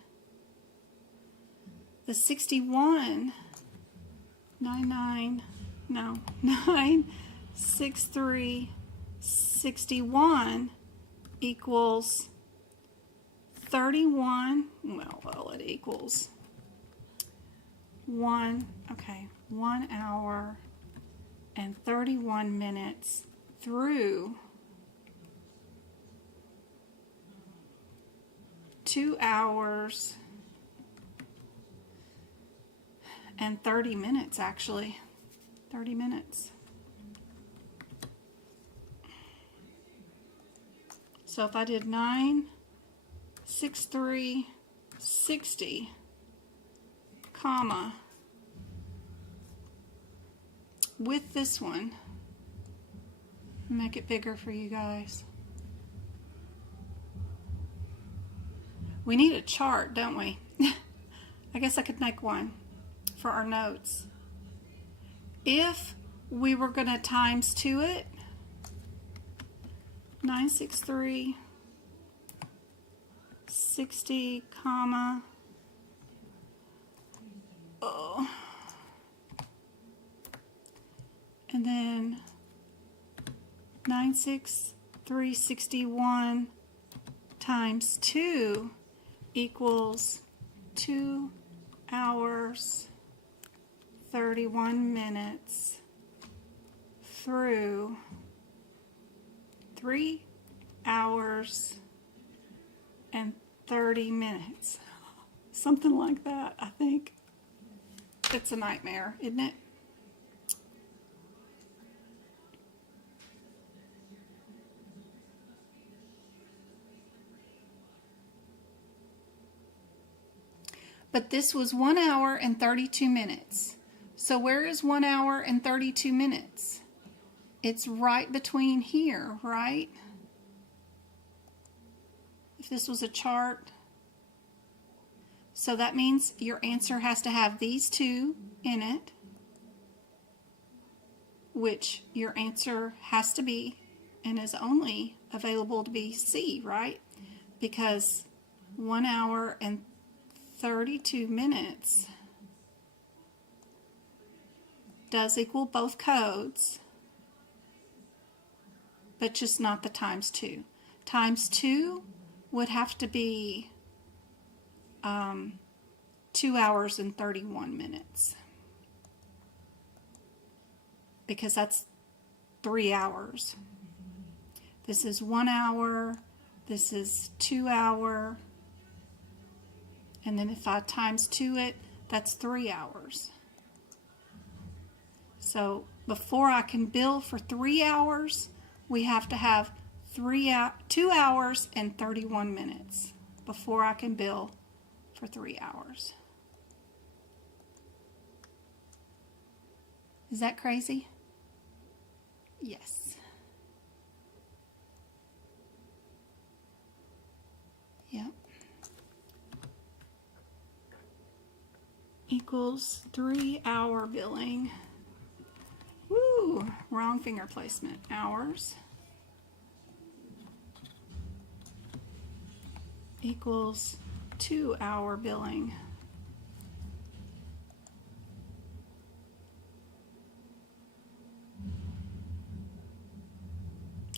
96361 equals 31, well, it equals 1 hour and 31 minutes through 2 hours and 30 minutes, actually. 30 minutes. So if I did 96360, comma, with this one, make it bigger for you guys. We need a chart, don't we? I guess I could make one for our notes. If we were going to times 2 it, 96360, comma, and then 96361 times 2 equals 2 hours 31 minutes through 3 hours and 30 minutes. Something like that, I think. It's a nightmare, isn't it? But this was 1 hour and 32 minutes. So where is 1 hour and 32 minutes? It's right between here, right? If this was a chart. So that means your answer has to have these two in it, which your answer has to be and is only available to be C, right? Because 1 hour and 32 minutes does equal both codes, but just not the times 2. Times 2 would have to be 2 hours and 31 minutes, because that's 3 hours. This is 1 hour, this is 2 hour, and then if I times 2 it, that's 3 hours. So before I can bill for 3 hours, we have to have 2 hours and 31 minutes before I can bill for 3 hours. Is that crazy? Yes. Yep. Equals 3 hour billing. Woo! Wrong finger placement. Hours equals 2 hour billing.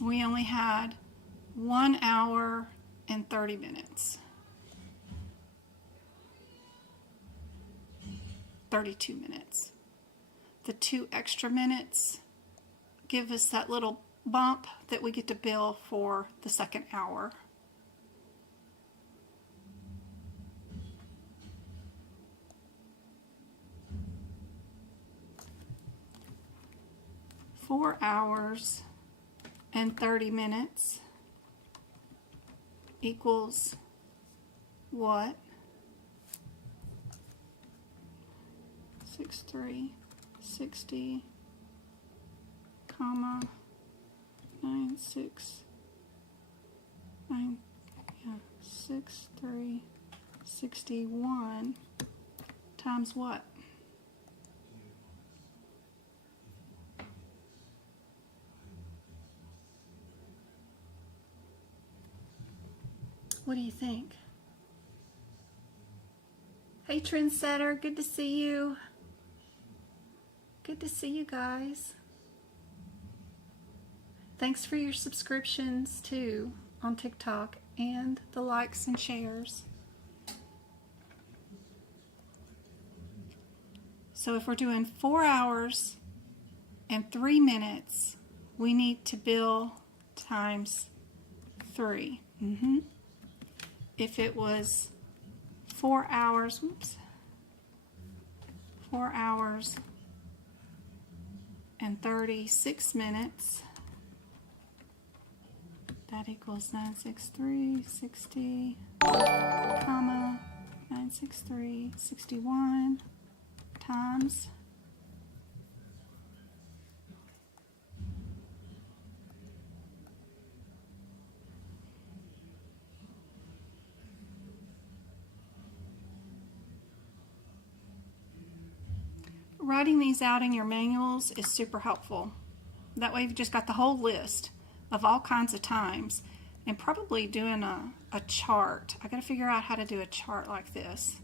We only had 1 hour and 30 minutes. 32 minutes. The 2 extra minutes give us that little bump that we get to bill for the second hour. Four hours and 30 minutes equals what? 6360, comma 6361 times what? What do you think? Hey Trendsetter, good to see you. Good to see you guys. Thanks for your subscriptions too on TikTok and the likes and shares. So if we're doing 4 hours and 3 minutes, we need to bill times 3. If it was 4 hours, 4 hours and 36 minutes, that equals 96360, comma 96361 times writing these out in your manuals is super helpful. That way you've just got the whole list of all kinds of times, and probably doing a chart. I got to figure out how to do a chart like this,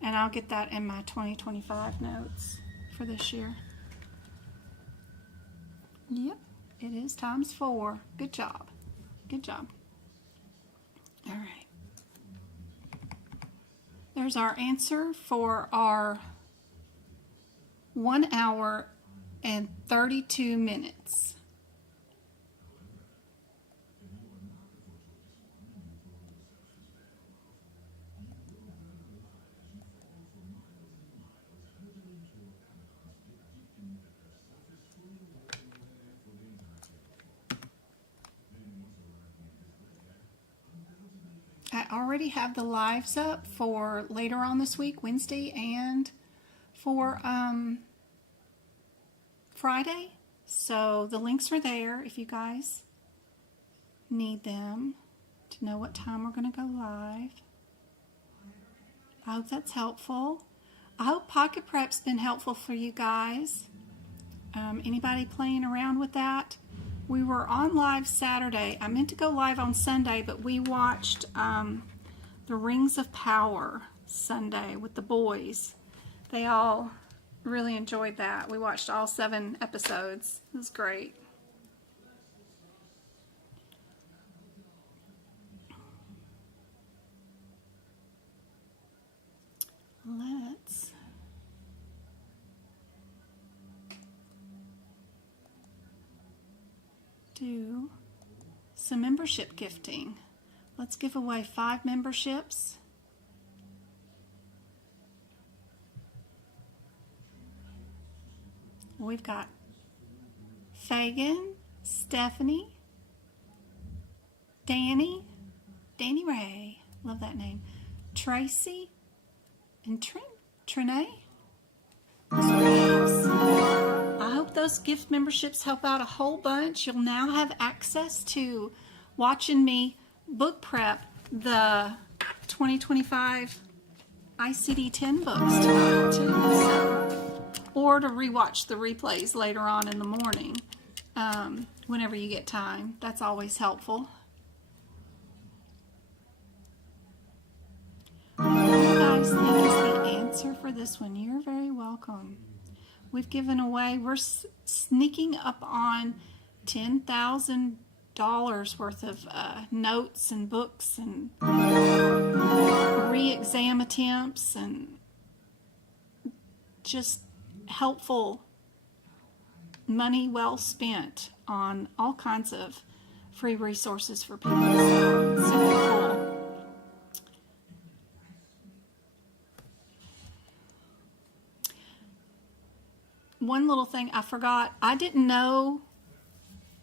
and I'll get that in my 2025 notes for this year. Yep, it is times 4. Good job. Good job. All right. There's our answer for our 1 hour and 32 minutes. I already have the lives up for later on this week, Wednesday, and for Friday. So the links are there if you guys need them to know what time we're going to go live. I hope that's helpful. I hope Pocket Prep's been helpful for you guys. Anybody playing around with that? We were on live Saturday. I meant to go live on Sunday, but we watched the Rings of Power Sunday with the boys. They all really enjoyed that. We watched all 7 episodes. It was great. Let's do some membership gifting. Let's give away 5 memberships. We've got Fagan, Stephanie, Danny Ray, love that name, Tracy, and Trinae. I hope those gift memberships help out a whole bunch. You'll now have access to watching me book prep the 2025 ICD-10 books tonight too, or to rewatch the replays later on in the morning, whenever you get time. That's always helpful. What do you guys think is the answer for this one? You're very welcome. We've given away, we're sneaking up on $10,000 worth of notes and books and re-exam attempts and just helpful money well spent on all kinds of free resources for people. So it's super cool. One little thing I forgot, I didn't know,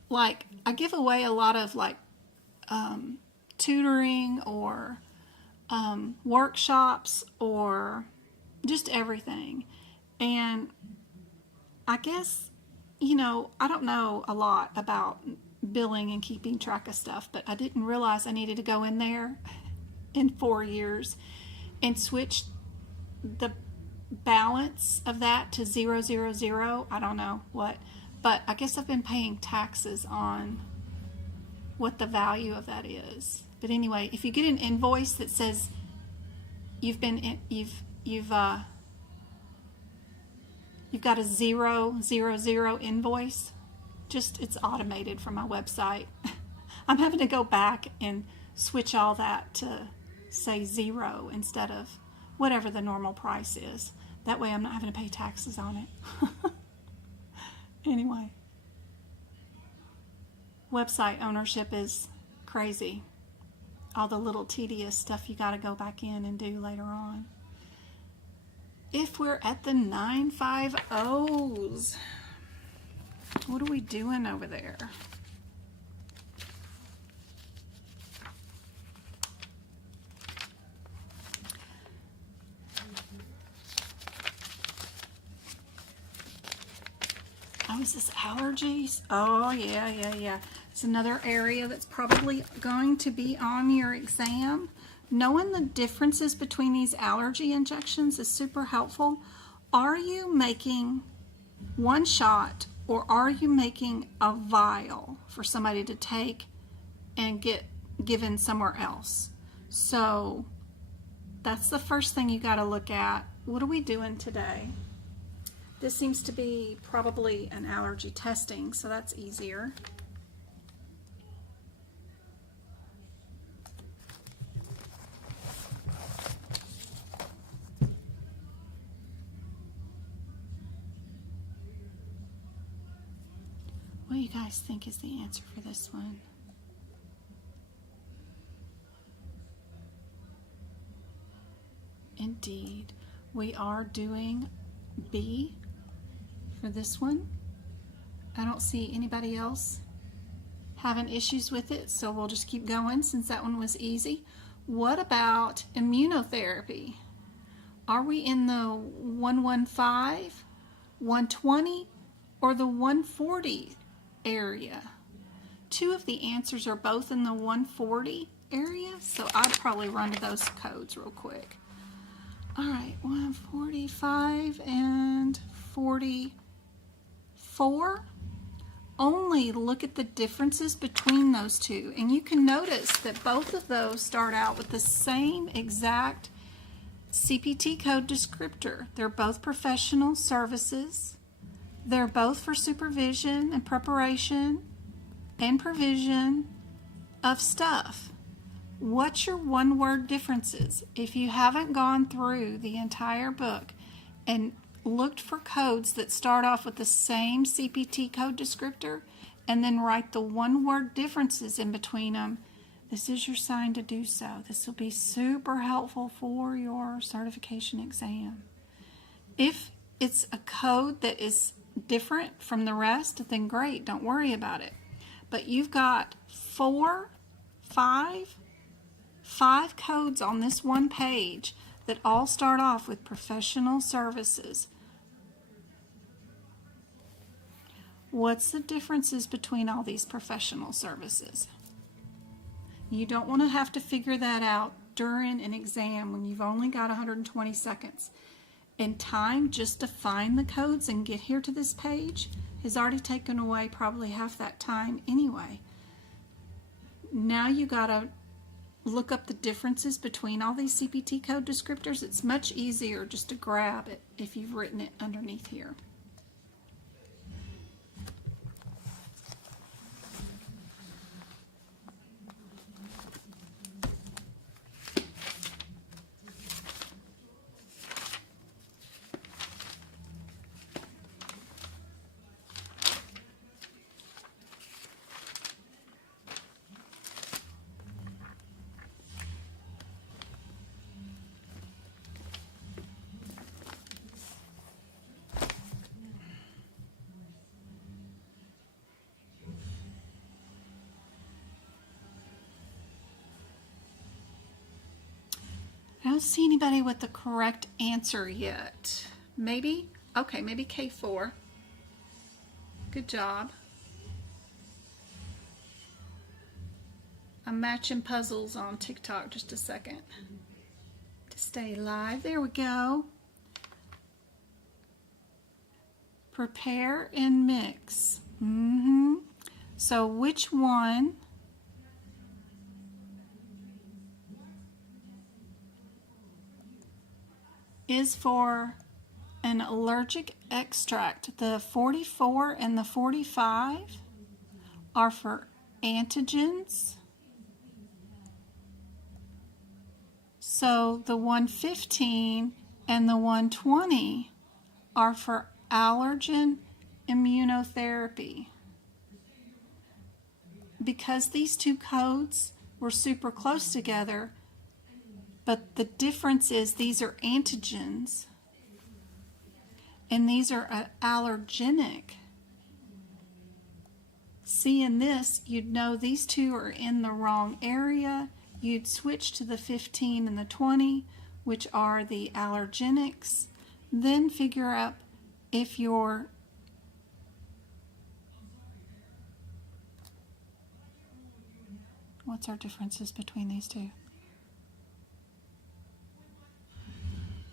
like, I give away a lot of like tutoring or workshops or just everything. And I guess, you know, I don't know a lot about billing and keeping track of stuff, but I didn't realize I needed to go in there in 4 years and switch the balance of that to 000. I don't know what, but I guess I've been paying taxes on what the value of that is. But anyway, if you get an invoice that says you've got a 000 invoice, just, it's automated from my website. I'm having to go back and switch all that to say 0 instead of whatever the normal price is. That way I'm not having to pay taxes on it. Anyway, website ownership is crazy. All the little tedious stuff you got to go back in and do later on. If we're at the 950s, what are we doing over there? Oh, is this allergies? Oh, yeah. It's another area that's probably going to be on your exam. Knowing the differences between these allergy injections is super helpful. Are you making one shot or are you making a vial for somebody to take and get given somewhere else? So that's the first thing you got to look at. What are we doing today? This seems to be probably an allergy testing, so that's easier. What do you guys think is the answer for this one? Indeed, we are doing B for this one. I don't see anybody else having issues with it, so we'll just keep going since that one was easy. What about immunotherapy? Are we in the 115, 120, or the 140 area? Two of the answers are both in the 140 area, so I'd probably run to those codes real quick. All right, 145 and 44. Only look at the differences between those two, and you can notice that both of those start out with the same exact CPT code descriptor. They're both professional services. They're both for supervision and preparation and provision of stuff. What's your one-word differences? If you haven't gone through the entire book and looked for codes that start off with the same CPT code descriptor and then write the one-word differences in between them, this is your sign to do so. This will be super helpful for your certification exam. If it's a code that is different from the rest, then great, don't worry about it. But you've got five codes on this one page that all start off with professional services. What's the differences between all these professional services? You don't want to have to figure that out during an exam when you've only got 120 seconds. And time just to find the codes and get here to this page has already taken away probably half that time anyway. Now you got to look up the differences between all these CPT code descriptors. It's much easier just to grab it if you've written it underneath here. I don't see anybody with the correct answer yet. Maybe? Okay, maybe K4. Good job. I'm matching puzzles on TikTok. Just a second to stay live. There we go. Prepare and mix. So which one is for an allergic extract? The 44 and the 45 are for antigens. So the 115 and the 120 are for allergen immunotherapy. Because these two codes were super close together, but the difference is these are antigens and these are allergenic. Seeing this, you'd know these two are in the wrong area. You'd switch to the 15 and the 20, which are the allergenics. Then figure out if you're what's our differences between these two?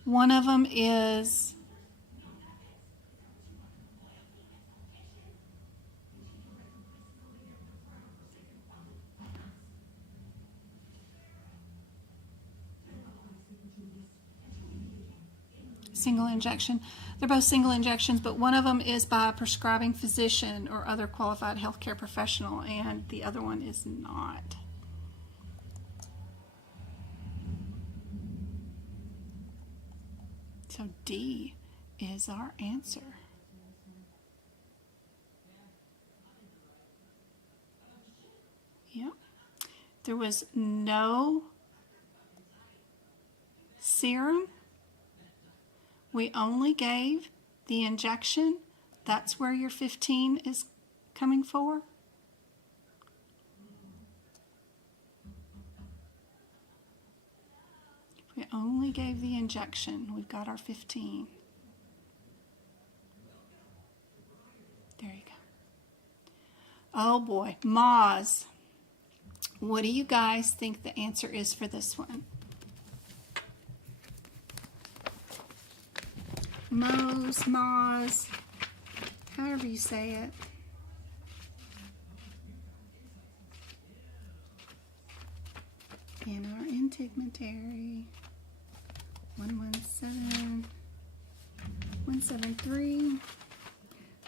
One of them is single injection. They're both single injections, but one of them is by a prescribing physician or other qualified healthcare professional, and the other one is not. So D is our answer. Yep. There was no serum. We only gave the injection. That's where your 15 is coming for. We only gave the injection. We've got our 15. There you go. Oh boy, Moz. What do you guys think the answer is for this one? Moz, however you say it. In our integumentary 117.173.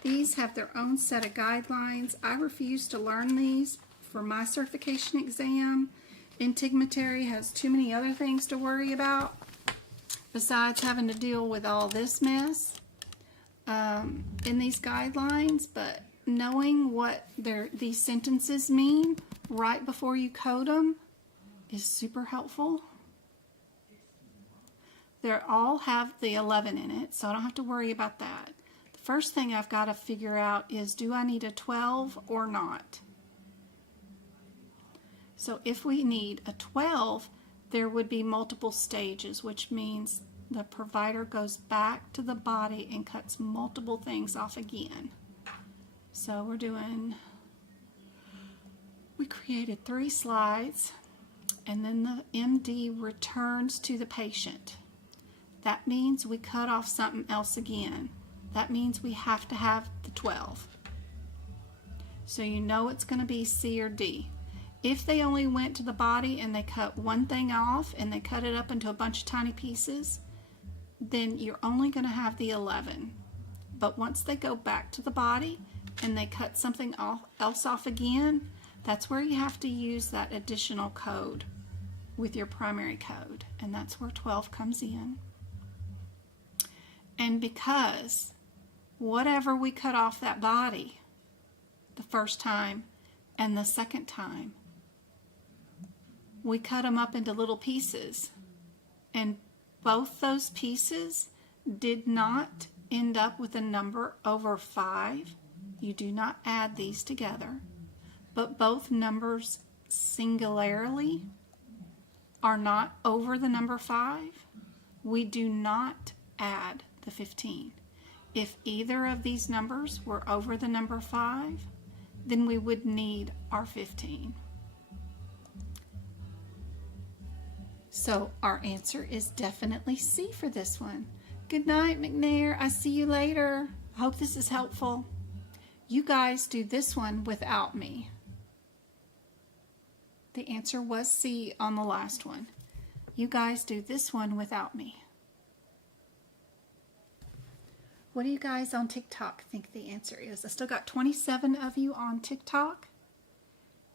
These have their own set of guidelines. I refuse to learn these for my certification exam. Integumentary has too many other things to worry about besides having to deal with all this mess in these guidelines, but knowing what these sentences mean right before you code them is super helpful. They all have the 11 in it, so I don't have to worry about that. The first thing I've got to figure out is, do I need a 12 or not? So if we need a 12, there would be multiple stages, which means the provider goes back to the body and cuts multiple things off again. So we created 3 slides, and then the MD returns to the patient. That means we cut off something else again. That means we have to have the 12. So you know it's going to be C or D. If they only went to the body and they cut one thing off and they cut it up into a bunch of tiny pieces, then you're only going to have the 11. But once they go back to the body and they cut something else off again, that's where you have to use that additional code with your primary code, and that's where 12 comes in. And because whatever we cut off that body the first time and the second time, we cut them up into little pieces, and both those pieces did not end up with a number over 5. You do not add these together, but both numbers singularly are not over the number 5. We do not add the 15. If either of these numbers were over the number 5, then we would need our 15. So our answer is definitely C for this one. Good night, McNair. I see you later. I hope this is helpful. You guys do this one without me. The answer was C on the last one. You guys do this one without me. What do you guys on TikTok think the answer is? I still got 27 of you on TikTok,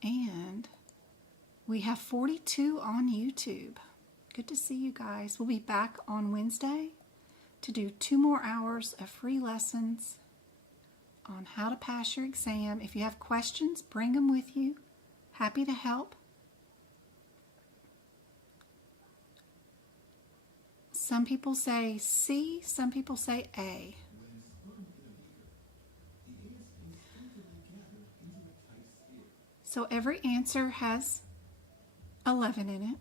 and we have 42 on YouTube. Good to see you guys. We'll be back on Wednesday to do 2 more hours of free lessons on how to pass your exam. If you have questions, bring them with you. Happy to help. Some people say C, some people say A. So every answer has 11 in it.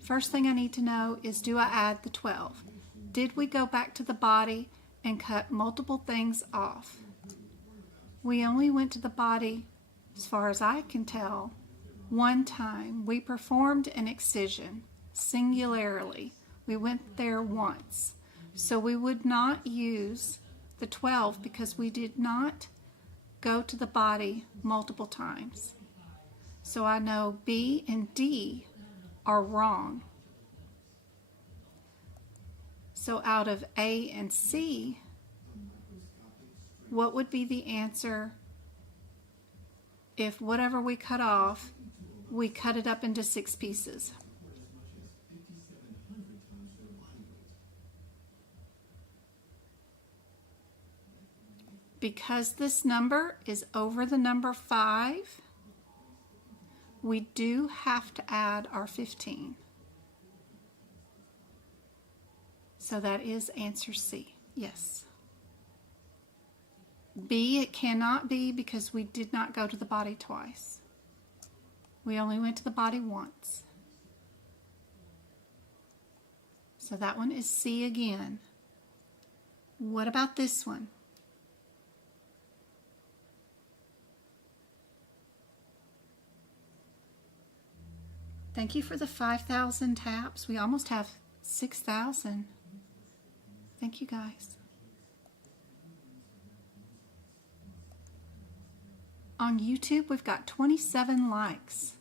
First thing I need to know is, do I add the 12? Did we go back to the body and cut multiple things off? We only went to the body, as far as I can tell, one time. We performed an excision singularly. We went there once. So we would not use the 12 because we did not go to the body multiple times. So I know B and D are wrong. So out of A and C, what would be the answer if whatever we cut off, we cut it up into 6 pieces? Because this number is over the number 5, we do have to add our 15. So that is answer C, yes. B, it cannot be because we did not go to the body twice. We only went to the body once. So that one is C again. What about this one? Thank you for the 5,000 taps. We almost have 6,000. Thank you, guys. On YouTube, we've got 27 likes,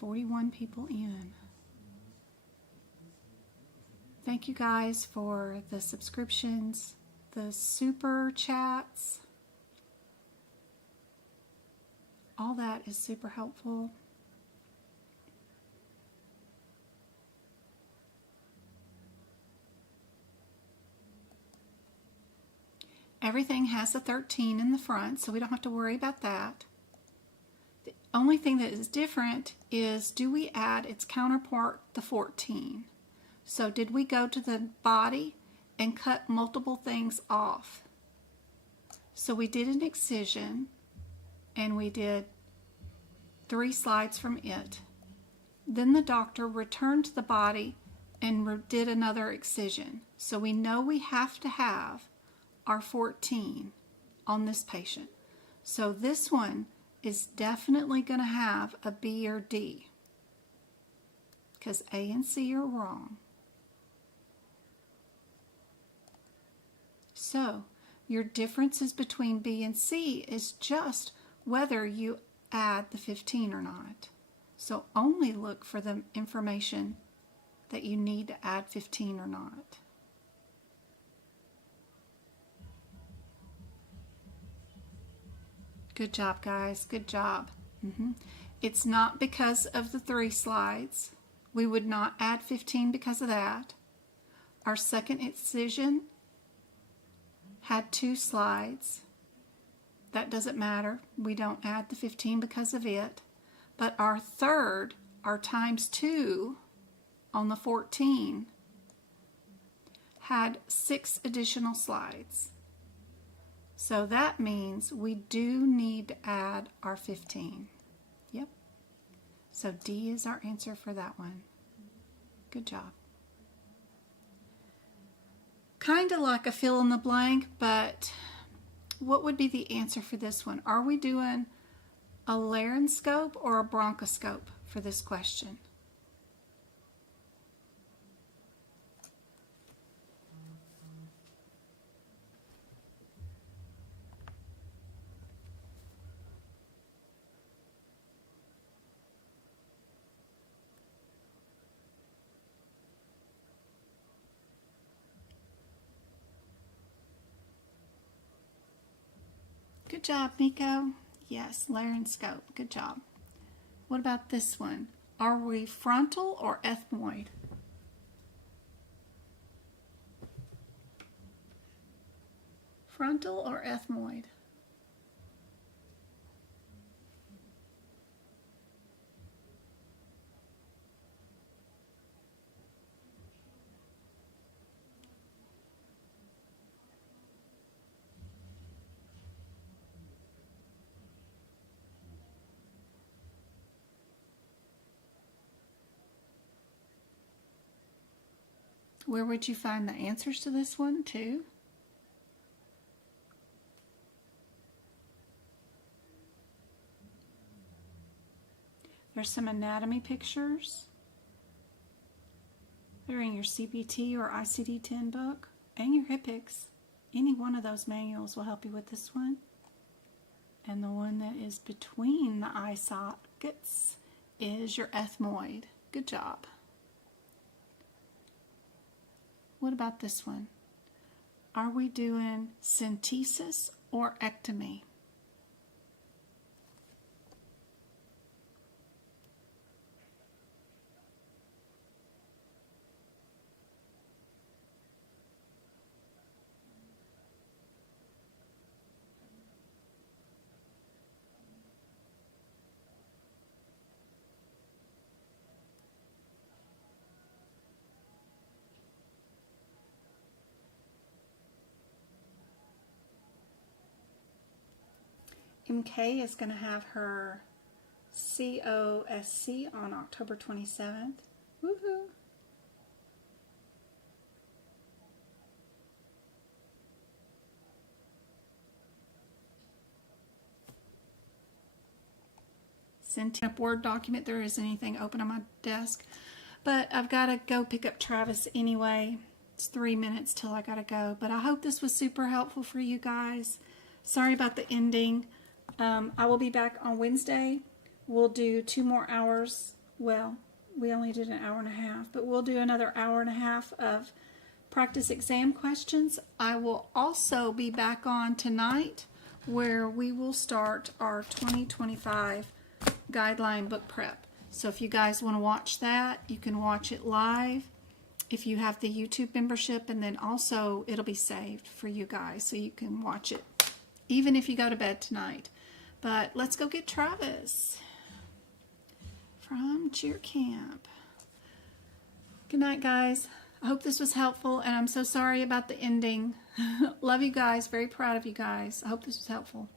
41 people in. Thank you guys for the subscriptions, the super chats. All that is super helpful. Everything has a 13 in the front, so we don't have to worry about that. The only thing that is different is, do we add its counterpart, the 14? So did we go to the body and cut multiple things off. So we did an excision and we did 3 slides from it. Then the doctor returned to the body and did another excision. So we know we have to have our 14 on this patient. So this one is definitely going to have a B or D because A and C are wrong. So your differences between B and C is just whether you add the 15 or not. So only look for the information that you need to add 15 or not. Good job, guys. Good job. It's not because of the 3 slides. We would not add 15 because of that. Our second excision had 2 slides. That doesn't matter. We don't add the 15 because of it. But our third, our times 2 on the 14, had 6 additional slides. So that means we do need to add our 15. Yep. So D is our answer for that one. Good job. Kind of like a fill in the blank, but what would be the answer for this one? Are we doing a laryngoscope or a bronchoscope for this question? Good job, Nico. Yes, laryngoscope. Good job. What about this one? Are we frontal or ethmoid? Frontal or ethmoid? Where would you find the answers to this one, too? There's some anatomy pictures. They're in your CBT or ICD-10 book and your HIPICS. Any one of those manuals will help you with this one. And the one that is between the eye sockets is your ethmoid. Good job. What about this one? Are we doing centesis or ectomy? MK is going to have her COSC on October 27th. Woohoo! Sent up Word document. There isn't anything open on my desk, but I've got to go pick up Travis anyway. It's 3 minutes till I got to go, but I hope this was super helpful for you guys. Sorry about the ending. I will be back on Wednesday. We'll do 2 more hours. Well, we only did an hour and a half, but we'll do another hour and a half of practice exam questions. I will also be back on tonight where we will start our 2025 guideline book prep. So if you guys want to watch that, you can watch it live if you have the YouTube membership, and then also it'll be saved for you guys so you can watch it even if you go to bed tonight. But let's go get Travis from cheer camp. Good night, guys. I hope this was helpful, and I'm so sorry about the ending. Love you guys. Very proud of you guys. I hope this was helpful.